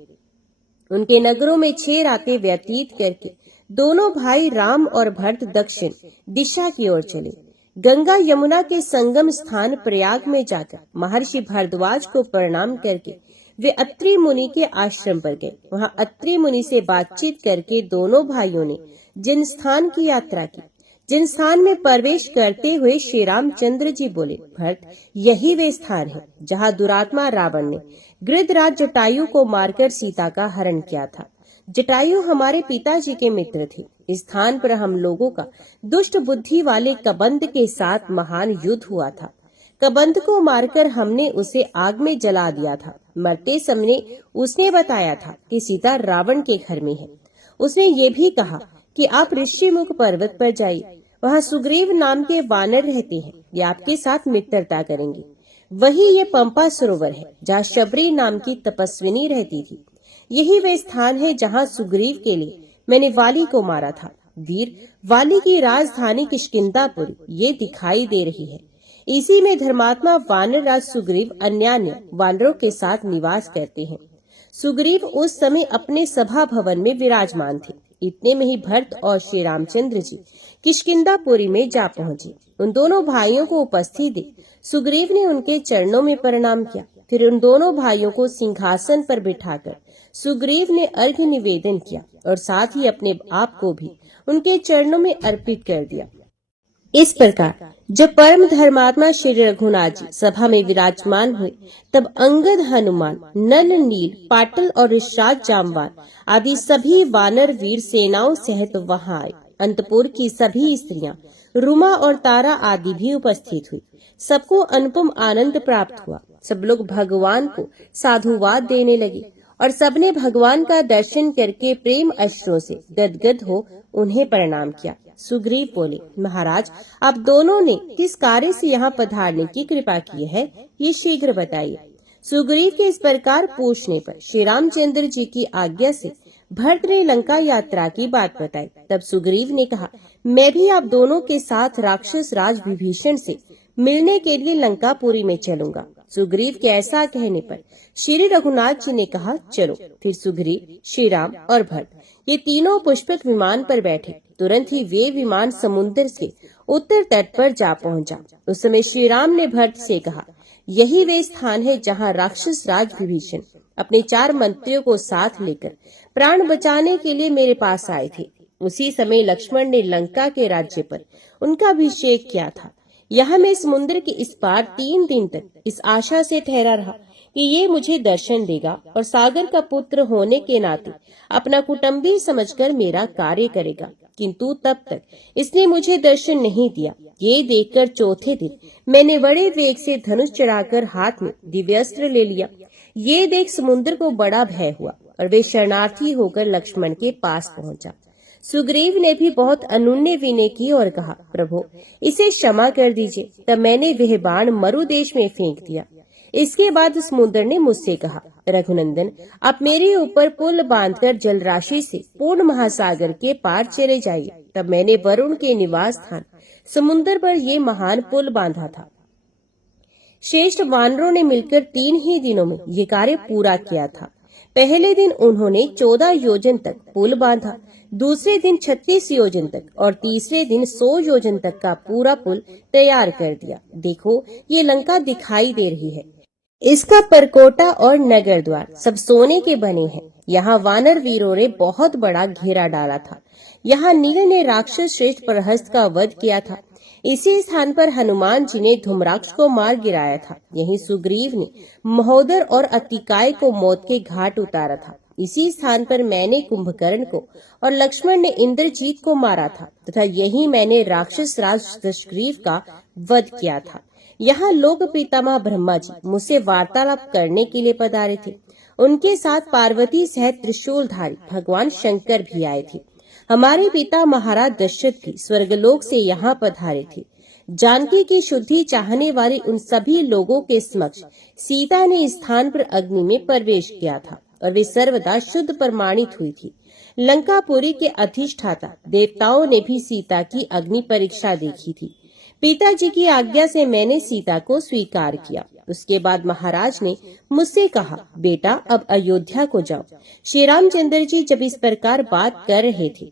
उनके नगरों में 6 रातें व्यतीत करके दोनों भाई राम और भरत दक्षिण दिशा की ओर चले। गंगा यमुना के संगम स्थान प्रयाग में जाकर महर्षि भारद्वाज को प्रणाम करके वे अत्रि मुनि के आश्रम पर गए। वहां अत्रि मुनि से बातचीत करके दोनों भाइयों ने जिन स्थान की यात्रा की, जिन स्थान में प्रवेश करते हुए श्री रामचंद्र जी बोले, भरत, यही वे स्थान है जहां दुरात्मा रावण ने गृधराज जटायु को मारकर सीता का हरण किया था। जटायु हमारे पिताजी के मित्र थे। इस स्थान पर हम लोगों का दुष्ट बुद्धि वाले कबंध के साथ महान युद्ध हुआ था। कबंध को मारकर हमने उसे आग में जला दिया था। मरते समय उसने बताया था कि सीता रावण के घर में है। उसने ये भी कहा कि आप ऋषिमुख पर्वत पर जाइए, वहाँ सुग्रीव नाम के वानर रहते हैं, ये आपके साथ मित्रता करेंगे। वही ये पंपा सरोवर है जहाँ शबरी नाम की तपस्विनी रहती थी। यही वे स्थान है जहाँ सुग्रीव के लिए मैंने वाली को मारा था। वीर, वाली की राजधानी किष्किंधापुरी ये दिखाई दे रही है। इसी में धर्मात्मा वानर राज सुग्रीव अन्यान्य वानरों के साथ निवास करते हैं। सुग्रीव उस समय अपने सभा भवन में विराजमान थे। इतने में ही भरत और श्री रामचंद्र जी किष्किंधापुरी में जा पहुँचे। उन दोनों भाइयों को उपस्थित देख सुग्रीव ने उनके चरणों में प्रणाम किया। फिर उन दोनों भाइयों को सिंहासन पर बिठाकर सुग्रीव ने अर्घ्य निवेदन किया और साथ ही अपने आप को भी उनके चरणों में अर्पित कर दिया। इस प्रकार जब परम धर्मात्मा श्री रघुनाथ जी सभा में विराजमान हुए, तब अंगद, हनुमान, नल, नील, पाटल और ऋषराज जामवान आदि सभी वानर वीर सेनाओं सहित वहां आए। अंतपुर की सभी स्त्रियां, रुमा और तारा आदि भी उपस्थित हुई। सबको अनुपम आनंद प्राप्त हुआ। सब लोग भगवान को साधुवाद देने लगे और सबने भगवान का दर्शन करके प्रेम अश्रुओं से गदगद हो उन्हें प्रणाम किया। सुग्रीव बोले, महाराज, आप दोनों ने किस कार्य से यहाँ पधारने की कृपा की है, ये शीघ्र बताइए। सुग्रीव के इस प्रकार पूछने पर श्री रामचंद्र जी की आज्ञा से भरत ने लंका यात्रा की बात बताई। तब सुग्रीव ने कहा, मैं भी आप दोनों के साथ राक्षस राज विभीषण से मिलने के लिए लंकापुरी में चलूंगा। सुग्रीव के ऐसा कहने पर श्री रघुनाथ जी ने कहा, चलो। फिर सुग्रीव, श्री राम और भरत ये तीनों पुष्पक विमान पर बैठे। तुरंत ही वे विमान समुद्र से उत्तर तट पर जा पहुंचा। उस समय श्री राम ने भरत से कहा, यही वे स्थान है जहाँ राक्षस राज विभीषण अपने 4 मंत्रियों को साथ लेकर प्राण बचाने के लिए मेरे पास आए थे। उसी समय लक्ष्मण ने लंका के राज्य पर उनका अभिषेक किया था। यहाँ मैं समुद्र के इस पार 3 दिन तक इस आशा से ठहरा रहा कि ये मुझे दर्शन देगा और सागर का पुत्र होने के नाते अपना कुटुंबी समझकर मेरा कार्य करेगा, किंतु तब तक इसने मुझे दर्शन नहीं दिया। ये देखकर चौथे दिन मैंने बड़े वेग से धनुष चढ़ाकर हाथ में दिव्यास्त्र ले लिया। ये देख समुद्र को बड़ा भय हुआ और वे शरणार्थी होकर लक्ष्मण के पास पहुंचा। सुग्रीव ने भी बहुत अनुनय विनय की और कहा, प्रभु इसे क्षमा कर दीजिए। तब मैंने वह बाण मरुदेश में फेंक दिया। इसके बाद समुद्र ने मुझसे कहा, रघुनंदन आप मेरे ऊपर पुल बांधकर जलराशि से पूर्ण महासागर के पार चले जाइए। तब मैंने वरुण के निवास स्थान समुद्र पर ये महान पुल बांधा था। श्रेष्ठ वानरों ने मिलकर 3 ही दिनों में ये कार्य पूरा किया था। पहले दिन उन्होंने 14 योजन तक पुल बांधा, दूसरे दिन 36 योजन तक और तीसरे दिन 100 योजन तक का पूरा पुल तैयार कर दिया। देखो ये लंका दिखाई दे रही है। इसका परकोटा और नगर द्वार सब सोने के बने हैं। यहाँ वानर वीरों ने बहुत बड़ा घेरा डाला था। यहाँ नील ने राक्षस श्रेष्ठ प्रहस्त का वध किया था। इसी स्थान पर हनुमान जी ने धूम्राक्ष को मार गिराया था। यहीं सुग्रीव ने महोदर और अतिकाय को मौत के घाट उतारा था। इसी स्थान पर मैंने कुंभकर्ण को और लक्ष्मण ने इंद्रजीत को मारा था तथा यही मैंने राक्षस राज दशग्रीव का वध किया था। यहाँ लोक पितामह ब्रह्मा जी मुझसे वार्तालाप करने के लिए पधारे थे। उनके साथ पार्वती सहित त्रिशूलधारी भगवान शंकर भी आए थे। हमारे पिता महाराज दशरथ भी स्वर्गलोक से यहाँ पधारे थे। जानकी की शुद्धि चाहने वाले उन सभी लोगों के समक्ष सीता ने इस स्थान पर अग्नि में प्रवेश किया था और वे सर्वदा शुद्ध प्रमाणित हुई थी। लंकापुरी के अधिष्ठाता देवताओं ने भी सीता की अग्नि परीक्षा देखी थी। पिताजी की आज्ञा से मैंने सीता को स्वीकार किया। उसके बाद महाराज ने मुझसे कहा, बेटा अब अयोध्या को जाओ। श्री रामचंद्र जी जब इस प्रकार बात कर रहे थे,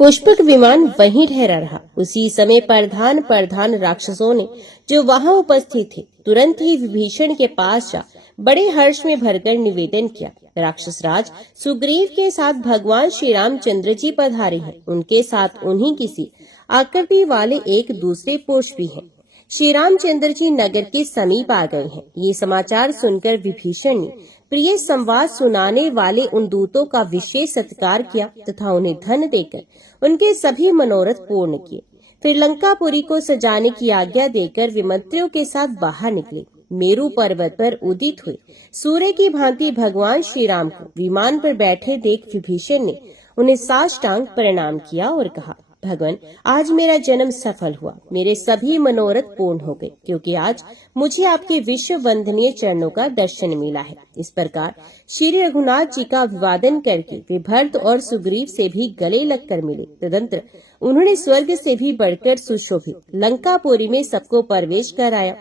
पुष्पक विमान वहीं ठहरा रहा। उसी समय प्रधान राक्षसों ने जो वहां उपस्थित थे तुरंत ही विभीषण के पास जा बड़े हर्ष में भरकर निवेदन किया, राक्षस राज सुग्रीव के साथ भगवान श्री रामचंद्र जी पधारे हैं। उनके साथ उन्हीं किसी आकृति वाले एक दूसरे पुरुष भी हैं। श्री रामचंद्र जी नगर के समीप आ गए हैं। ये समाचार सुनकर विभीषण ने प्रिय संवाद सुनाने वाले उन दूतों का विशेष सत्कार किया तथा उन्हें धन देकर उनके सभी मनोरथ पूर्ण किए। फिर लंकापुरी को सजाने की आज्ञा देकर विमंत्रियों के साथ बाहर निकले। मेरू पर्वत पर उदित हुए सूर्य की भांति भगवान श्री राम को विमान पर बैठे देख विभीषण ने उन्हें साष्टांग प्रणाम किया और कहा, भगवान आज मेरा जन्म सफल हुआ। मेरे सभी मनोरथ पूर्ण हो गए, क्योंकि आज मुझे आपके विश्व वंदनीय चरणों का दर्शन मिला है। इस प्रकार श्री रघुनाथ जी का अभिवादन करके वे भरत और सुग्रीव से भी गले लगकर मिले। तदंतर उन्होंने स्वर्ग से भी बढ़कर सुशोभित लंकापुरी में सबको प्रवेश कराया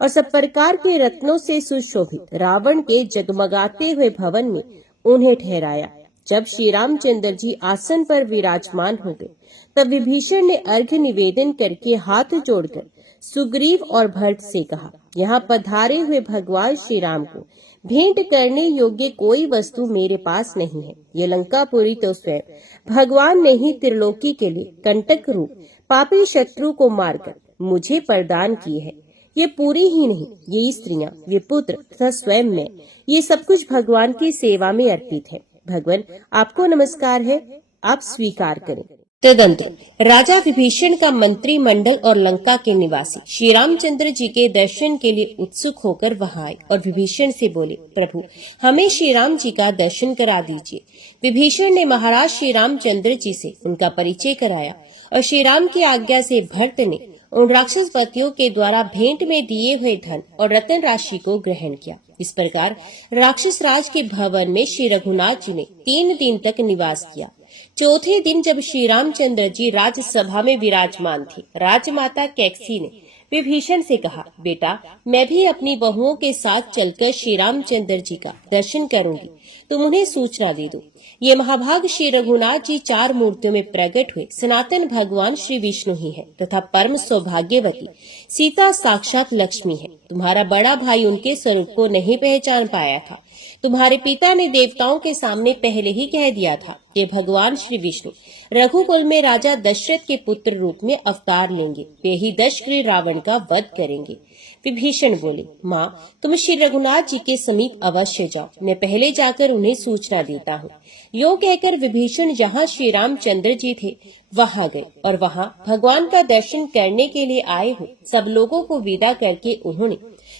और सब प्रकार के रत्नों से सुशोभित रावण के जगमगाते हुए भवन में उन्हें ठहराया। जब श्री रामचंद्र जी आसन पर विराजमान हो गए, तब विभीषण ने अर्घ्य निवेदन करके हाथ जोड़कर सुग्रीव और भरत से कहा, यहाँ पधारे हुए भगवान श्री राम को भेंट करने योग्य कोई वस्तु मेरे पास नहीं है। ये लंकापुरी तो स्वयं भगवान ने ही त्रिलोकी के लिए कंटक रूप पापी शत्रु को मारकर मुझे प्रदान किए है। ये पूरी ही नहीं, ये स्त्रियां, ये पुत्र तथा स्वयं मैं, ये सब कुछ भगवान की सेवा में अर्पित है। भगवान आपको नमस्कार है, आप स्वीकार करें। तदंतर राजा विभीषण का मंत्री मंडल और लंका के निवासी श्री रामचंद्र जी के दर्शन के लिए उत्सुक होकर वहां आए और विभीषण से बोले, प्रभु हमें श्री राम जी का दर्शन करा दीजिए। विभीषण ने महाराज श्री रामचंद्र जी से उनका परिचय कराया और श्री राम की आज्ञा से भरत ने उन राक्षस पतियों के द्वारा भेंट में दिए हुए धन और रत्न राशि को ग्रहण किया। इस प्रकार राक्षस राज के भवन में श्री रघुनाथ जी ने 3 दिन तक निवास किया। चौथे दिन जब श्री रामचंद्र जी राजसभा में विराजमान थे, राजमाता कैकसी ने विभीषण से कहा, बेटा मैं भी अपनी बहुओं के साथ चलकर श्री रामचंद्र जी का दर्शन करूंगी, तुम उन्हें सूचना दे दो। ये महाभाग श्री रघुनाथ जी 4 मूर्तियों में प्रकट हुए सनातन भगवान श्री विष्णु ही है तथा परम सौभाग्यवती सीता साक्षात लक्ष्मी है। तुम्हारा बड़ा भाई उनके स्वरूप को नहीं पहचान पाया था। तुम्हारे पिता ने देवताओं के सामने पहले ही कह दिया था कि भगवान श्री विष्णु रघुकुल में राजा दशरथ के पुत्र रूप में अवतार लेंगे। वे ही दशग्रीव रावण का वध करेंगे। विभीषण बोले, माँ, तुम श्री रघुनाथ जी के समीप अवश्य जाओ, मैं पहले जाकर उन्हें सूचना देता हूँ। यो कहकर विभीषण जहाँ श्री रामचंद्र जी थे वहाँ गए और वहाँ भगवान का दर्शन करने के लिए आए हुए सब लोगों को विदा करके उन्होंने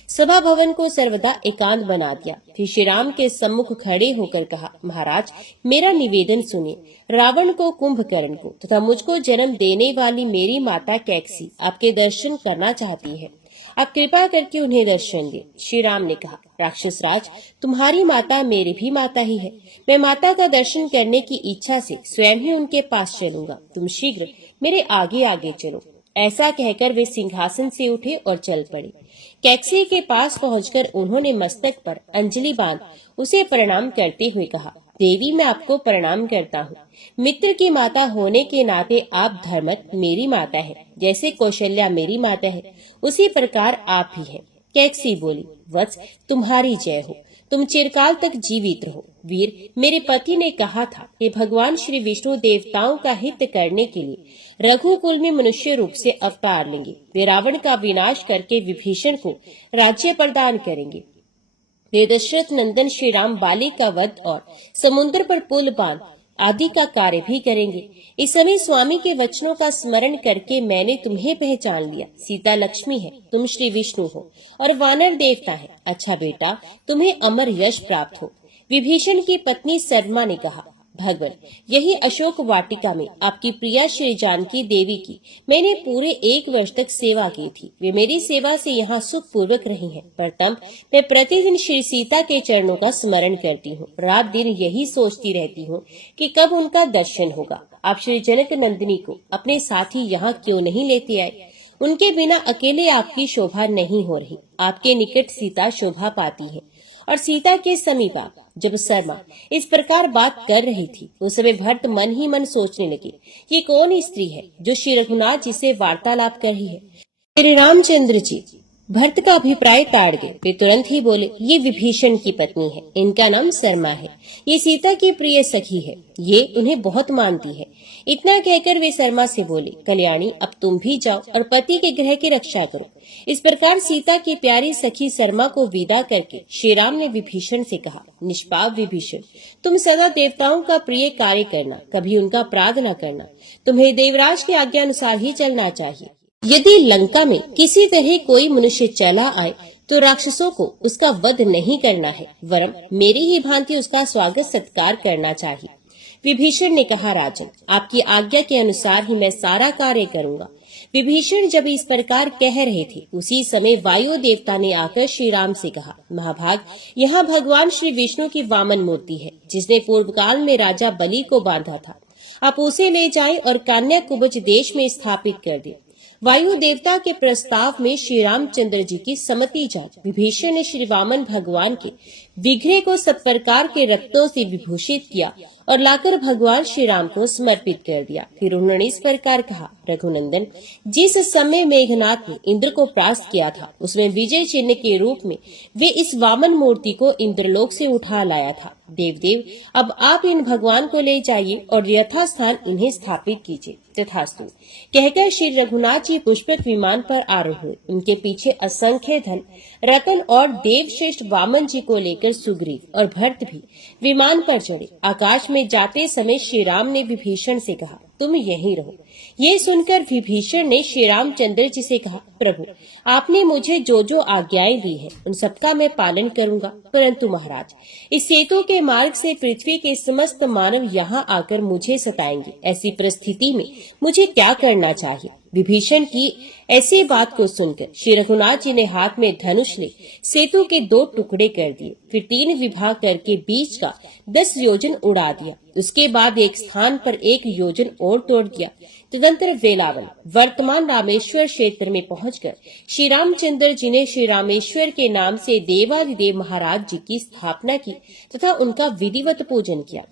सभा भवन को सर्वदा एकांत बना दिया। फिर श्री राम के सम्मुख खड़े होकर कहा, महाराज, मेरा निवेदन सुनिए। रावण को, कुंभकर्ण को तथा मुझको जन्म देने वाली मेरी माता कैकसी आपके दर्शन करना चाहती है। आप कृपा करके उन्हें दर्शन दे। श्री राम ने कहा, राक्षस राज, तुम्हारी माता मेरी भी माता ही है। मैं माता का दर्शन करने की इच्छा से स्वयं ही उनके पास चलूंगा। तुम शीघ्र मेरे आगे आगे चलो। ऐसा कहकर वे सिंहासन से उठे और चल पड़े। कैकसी के पास पहुंचकर उन्होंने मस्तक पर अंजलि बांध उसे प्रणाम करते हुए कहा, देवी, मैं आपको प्रणाम करता हूँ। मित्र की माता होने के नाते आप धर्मत मेरी माता है। जैसे कौशल्या मेरी माता है, उसी प्रकार आप भी हैं। कैकसी बोली, वत्स, तुम्हारी जय हो। तुम चिरकाल तक जीवित रहो। वीर, मेरे पति ने कहा था कि भगवान श्री विष्णु देवताओं का हित करने के लिए रघुकुल में मनुष्य रूप से अवतार लेंगे। वे रावण का विनाश करके विभीषण को राज्य प्रदान करेंगे। वे दशरथ नंदन श्री राम बाली का वध और समुद्र पर पुल बांध आदि का कार्य भी करेंगे। इस समय स्वामी के वचनों का स्मरण करके मैंने तुम्हें पहचान लिया। सीता लक्ष्मी है, तुम श्री विष्णु हो और वानर देवता है। अच्छा बेटा, तुम्हें अमर यश प्राप्त हो। विभीषण की पत्नी सरमा ने कहा, भगवान, यही अशोक वाटिका में आपकी प्रिया श्री जानकी देवी की मैंने पूरे 1 वर्ष तक सेवा की थी। वे मेरी सेवा से यहाँ सुख पूर्वक रही हैं। परतम मैं प्रतिदिन श्री सीता के चरणों का स्मरण करती हूँ। रात दिन यही सोचती रहती हूँ कि कब उनका दर्शन होगा। आप श्री जनक नंदिनी को अपने साथी यहाँ क्यों नहीं लेते आए? उनके बिना अकेले आपकी शोभा नहीं हो रही। आपके निकट सीता शोभा पाती है और सीता के समीप आप। जब शर्मा इस प्रकार बात कर रही थी, उस समय भरत मन ही मन सोचने लगे, ये कौन स्त्री है जो श्री रघुनाथ जी से वार्तालाप कर रही है। श्री रामचंद्र जी भरत का अभिप्राय ताड़ गए। वे तुरंत ही बोले, ये विभीषण की पत्नी है, इनका नाम शर्मा है। ये सीता की प्रिय सखी है, ये उन्हें बहुत मानती है। इतना कहकर वे शर्मा से बोले, कल्याणी, अब तुम भी जाओ और पति के ग्रह की रक्षा करो। इस प्रकार सीता की प्यारी सखी शर्मा को विदा करके श्री राम ने विभीषण से कहा, निष्पाप विभीषण, तुम सदा देवताओं का प्रिय कार्य करना, कभी उनका अपराध न करना। तुम्हें देवराज की आज्ञा अनुसार ही चलना चाहिए। यदि लंका में किसी तरह कोई मनुष्य चला आए तो राक्षसों को उसका वध नहीं करना है, वरन मेरी ही भांति उसका स्वागत सत्कार करना चाहिए। विभीषण ने कहा, राजन, आपकी आज्ञा के अनुसार ही मैं सारा कार्य करूंगा। विभीषण जब इस प्रकार कह रहे थे, उसी समय वायु देवता ने आकर श्री राम से कहा, महाभाग, यहाँ भगवान श्री विष्णु की वामन मूर्ति है, जिसने पूर्व काल में राजा बलि को बांधा था। आप उसे ले जाएं और कन्या कुब्ज देश में स्थापित कर दें। वायु देवता के प्रस्ताव में श्री रामचंद्र जी की सम्मति जान विभीषण ने श्री वामन भगवान के विग्रह को सब प्रकार के रत्नों से विभूषित किया और लाकर भगवान श्री राम को समर्पित कर दिया। फिर उन्होंने इस प्रकार कहा, रघुनंदन, जिस समय मेघनाथ ने इंद्र को परास्त किया था, उसमें विजय चिन्ह के रूप में वे इस वामन मूर्ति को इंद्रलोक से उठा लाया था। देवदेव, अब आप इन भगवान को ले जाइए और यथास्थान इन्हें स्थापित कीजिए। तथास्तु कहकर श्री रघुनाथ जी पुष्पक विमान पर आरूढ़ हुए। उनके पीछे असंख्य धन, रतन और देवश्रेष्ठ वामन जी को लेकर सुग्रीव और भरत भी विमान पर चढ़े। आकाश में जाते समय श्री राम ने विभीषण से कहा, तुम यहीं रहो। ये सुनकर विभीषण ने श्री रामचंद्र जी से कहा, प्रभु, आपने मुझे जो जो आज्ञाएं दी है उन सबका मैं पालन करूंगा। परंतु महाराज, इस सेतु के मार्ग से पृथ्वी के समस्त मानव यहाँ आकर मुझे सताएंगे। ऐसी परिस्थिति में मुझे क्या करना चाहिए? विभीषण की ऐसी बात को सुनकर श्री रघुनाथ जी ने हाथ में धनुष ले सेतु के 2 टुकड़े कर दिए। फिर 3 विभाग करके बीच का 10 योजन उड़ा दिया। उसके बाद एक स्थान पर 1 योजन और तोड़ दिया। तदंतर वेलावन वर्तमान रामेश्वर क्षेत्र में पहुंचकर श्री रामचंद्र जी ने श्री रामेश्वर के नाम से देवाधिदेव महाराज जी की स्थापना की तथा उनका विधिवत पूजन किया।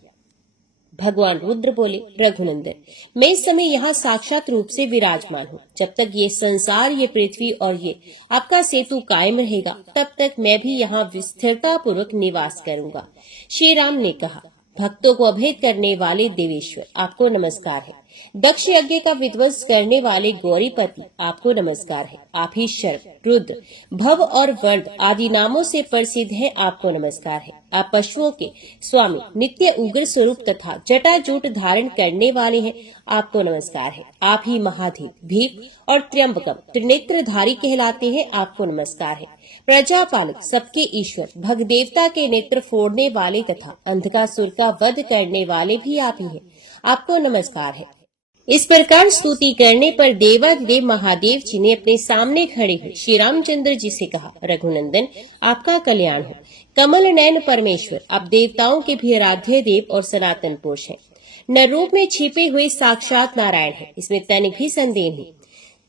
भगवान रुद्र बोले, रघुनंदन, मैं इस समय यहाँ साक्षात रूप से विराजमान हूँ। जब तक ये संसार, ये पृथ्वी और ये आपका सेतु कायम रहेगा, तब तक मैं भी यहाँ स्थिरता पूर्वक निवास करूंगा। श्री राम ने कहा, भक्तों को अभेद करने वाले देवेश्वर आपको नमस्कार है। दक्ष यज्ञ का विध्वंस करने वाले गौरीपति आपको नमस्कार है। आप ही शर्व, रुद्र, भव और वर्द आदि नामों से प्रसिद्ध है, आपको नमस्कार है। आप पशुओं के स्वामी, नित्य उग्र स्वरूप तथा जटाजूट धारण करने वाले हैं, आपको नमस्कार है। आप ही महादेव, भीम और त्र्यंबकम त्रिनेत्रधारी कहलाते हैं, आपको नमस्कार है। प्रजापालक, सबके ईश्वर, भग देवता के नेत्र फोड़ने वाले तथा अंधकासुर का वध करने वाले भी आप ही हैं, आपको नमस्कार है। इस प्रकार स्तुति करने पर देवाधिदेव महादेव जी ने अपने सामने खड़े हुए श्री रामचंद्र जी से कहा, रघुनंदन आपका कल्याण हो। कमल नयन परमेश्वर, आप देवताओं के भी आराध्य देव और सनातन पुरुष हैं। न रूप में छिपे हुए साक्षात नारायण है, इसमें तनिक भी संदेह नहीं।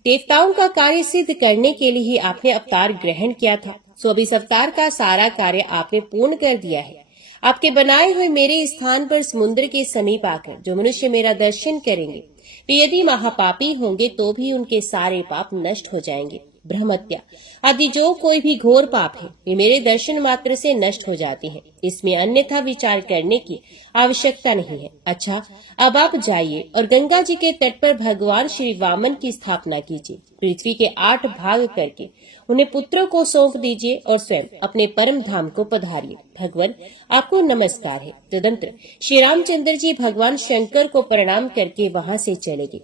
देवताओं का कार्य सिद्ध करने के लिए ही आपने अवतार ग्रहण किया था, सो अब इस अवतार का सारा कार्य आपने पूर्ण कर दिया है। आपके बनाए हुए मेरे स्थान पर समुद्र के समीप आकर जो मनुष्य मेरा दर्शन करेंगे वे यदि महापापी होंगे तो भी उनके सारे पाप नष्ट हो जाएंगे। ब्रह्मत्या आदि जो कोई भी घोर पाप है वे मेरे दर्शन मात्र से नष्ट हो जाते हैं, इसमें अन्यथा विचार करने की आवश्यकता नहीं है। अच्छा, अब आप जाइए और गंगा जी के तट पर भगवान श्री वामन की स्थापना कीजिए। पृथ्वी के 8 भाग करके उन्हें पुत्रों को सौंप दीजिए और स्वयं अपने परम धाम को पधारिए। भगवान आपको नमस्कार है। तदंतर श्री रामचंद्र जी भगवान शंकर को प्रणाम करके वहां से चले गए।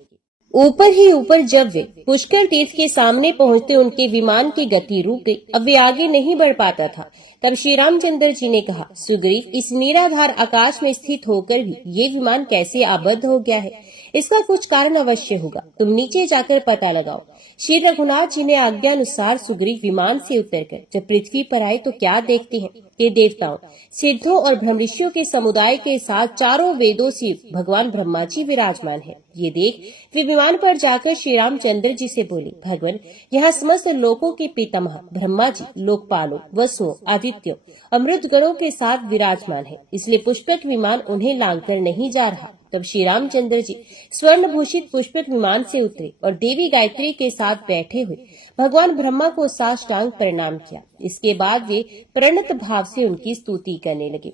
ऊपर ही ऊपर जब वे पुष्कर तीर्थ के सामने पहुंचते उनके विमान की गति रुक गई। अब वे आगे नहीं बढ़ पाता था। तब श्री रामचंद्र जी ने कहा, सुग्रीव, इस निराधार आकाश में स्थित होकर भी ये विमान कैसे आबद्ध हो गया है? इसका कुछ कारण अवश्य होगा, तुम नीचे जाकर पता लगाओ। श्री रघुनाथ जी ने आज्ञा अनुसार सुग्रीव विमान से उतरकर जब पृथ्वी पर आए तो क्या देखते हैं कि देवताओं, सिद्धों और ब्रह्मऋषियों के समुदाय के साथ चारों वेदों से भगवान ब्रह्मा जी विराजमान है। ये देख वे विमान पर जाकर श्री रामचंद्र जी से बोले, भगवान, यहाँ समस्त लोकों के पितामह ब्रह्मा जी लोकपालों, वसुओं, आदित्यों, अमृत गणों के साथ विराजमान है, इसलिए पुष्पक विमान उन्हें लांघकर नहीं जा रहा। तब श्री रामचंद्र जी स्वर्ण भूषित पुष्पक विमान से उतरे और देवी गायत्री के साथ बैठे हुए भगवान ब्रह्मा को साष्टांग प्रणाम किया। इसके बाद वे प्रणत भाव से उनकी स्तुति करने लगे।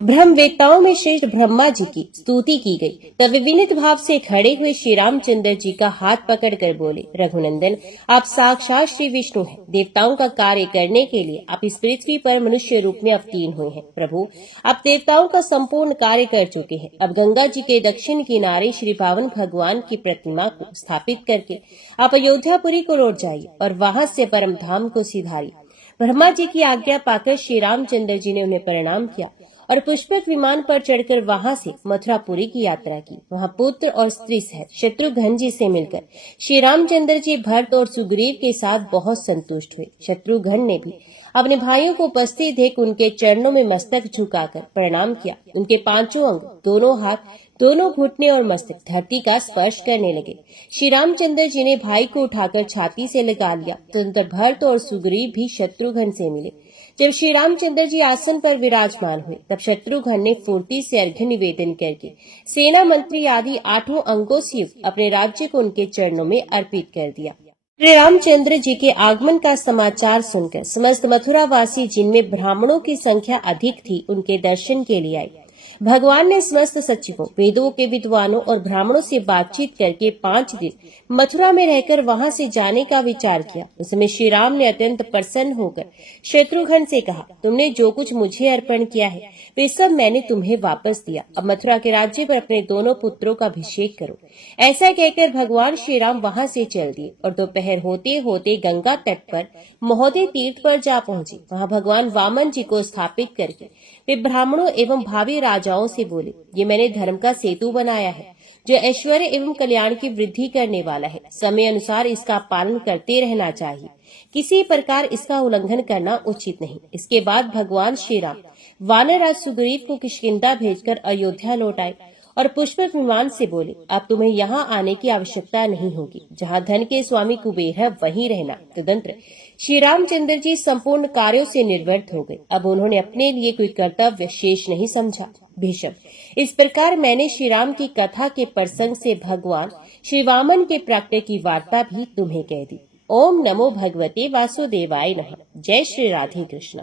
ब्रह्मवेत्ताओं में श्रेष्ठ ब्रह्मा जी की स्तुति की गई। तब वे विनीत भाव से खड़े हुए श्री रामचंद्र जी का हाथ पकड़कर बोले, रघुनंदन, आप साक्षात श्री विष्णु हैं। देवताओं का कार्य करने के लिए आप इस पृथ्वी पर मनुष्य रूप में अवतीर्ण हुए हैं। प्रभु, आप देवताओं का संपूर्ण कार्य कर चुके हैं। अब गंगा जी के दक्षिण किनारे श्री पावन भगवान की प्रतिमा को स्थापित करके आप अयोध्यापुरी को लौट जाइए और वहाँ से परम धाम को सिधारिए। ब्रह्मा जी की आज्ञा पाकर श्री रामचंद्र जी ने उन्हें प्रणाम किया और पुष्पक विमान पर चढ़कर वहां से मथुरापुरी की यात्रा की। वहां पुत्र और स्त्री सहित शत्रुघ्न जी से मिलकर श्री रामचंद्र जी भरत और सुग्रीव के साथ बहुत संतुष्ट हुए। शत्रुघ्न ने भी अपने भाइयों को उपस्थित देख उनके चरणों में मस्तक झुकाकर प्रणाम किया। उनके 5 अंग, दोनों हाथ, दोनों घुटने और मस्तक धरती का स्पर्श करने लगे। श्री रामचंद्र जी ने भाई को उठाकर छाती से लगा लिया। तदनंतर भरत और सुग्रीव भी शत्रुघ्न से मिले। जब श्री रामचंद्र जी आसन पर विराजमान हुए तब शत्रुघ्न ने फुर्ती से अर्घ्य निवेदन करके सेना मंत्री आदि 8 अंगों से युक्त अपने राज्य को उनके चरणों में अर्पित कर दिया। श्री रामचंद्र जी के आगमन का समाचार सुनकर समस्त मथुरावासी, जिनमें ब्राह्मणों की संख्या अधिक थी, उनके दर्शन के लिए आए। भगवान ने समस्त सचिवों, वेदों के विद्वानों और ब्राह्मणों से बातचीत करके 5 दिन मथुरा में रहकर वहां से जाने का विचार किया। उस समय श्री राम ने अत्यंत प्रसन्न होकर शत्रुघ्न से कहा, तुमने जो कुछ मुझे अर्पण किया है वे सब मैंने तुम्हें वापस दिया। अब मथुरा के राज्य पर अपने दोनों पुत्रों का अभिषेक करो। ऐसा कहकर भगवान श्री राम वहां से चल दिए और दोपहर होते होते गंगा तट पर महोदय तीर्थ पर जा पहुंचे। वहां भगवान वामन जी को स्थापित करके वे ब्राह्मणों एवं भावी राजाओं से बोले, ये मैंने धर्म का सेतु बनाया है जो ऐश्वर्य एवं कल्याण की वृद्धि करने वाला है। समय अनुसार इसका पालन करते रहना चाहिए, किसी प्रकार इसका उल्लंघन करना उचित नहीं। इसके बाद भगवान श्री राम वानरराज सुग्रीव को किष्किंधा भेजकर अयोध्या लौट आए और पुष्पक विमान से बोले, अब तुम्हें यहाँ आने की आवश्यकता नहीं होगी। जहाँ धन के स्वामी कुबेर है वहीं रहना। तदनंतर श्री रामचंद्र जी संपूर्ण कार्यों से निर्वृत्त हो गए। अब उन्होंने अपने लिए कोई कर्तव्य शेष नहीं समझा। बेशक इस प्रकार मैंने श्री राम की कथा के प्रसंग से भगवान श्री वामन के प्राकट्य की वार्ता भी तुम्हें कह दी। ओम नमो भगवते वासुदेवाय नमः। जय श्री राधे कृष्ण।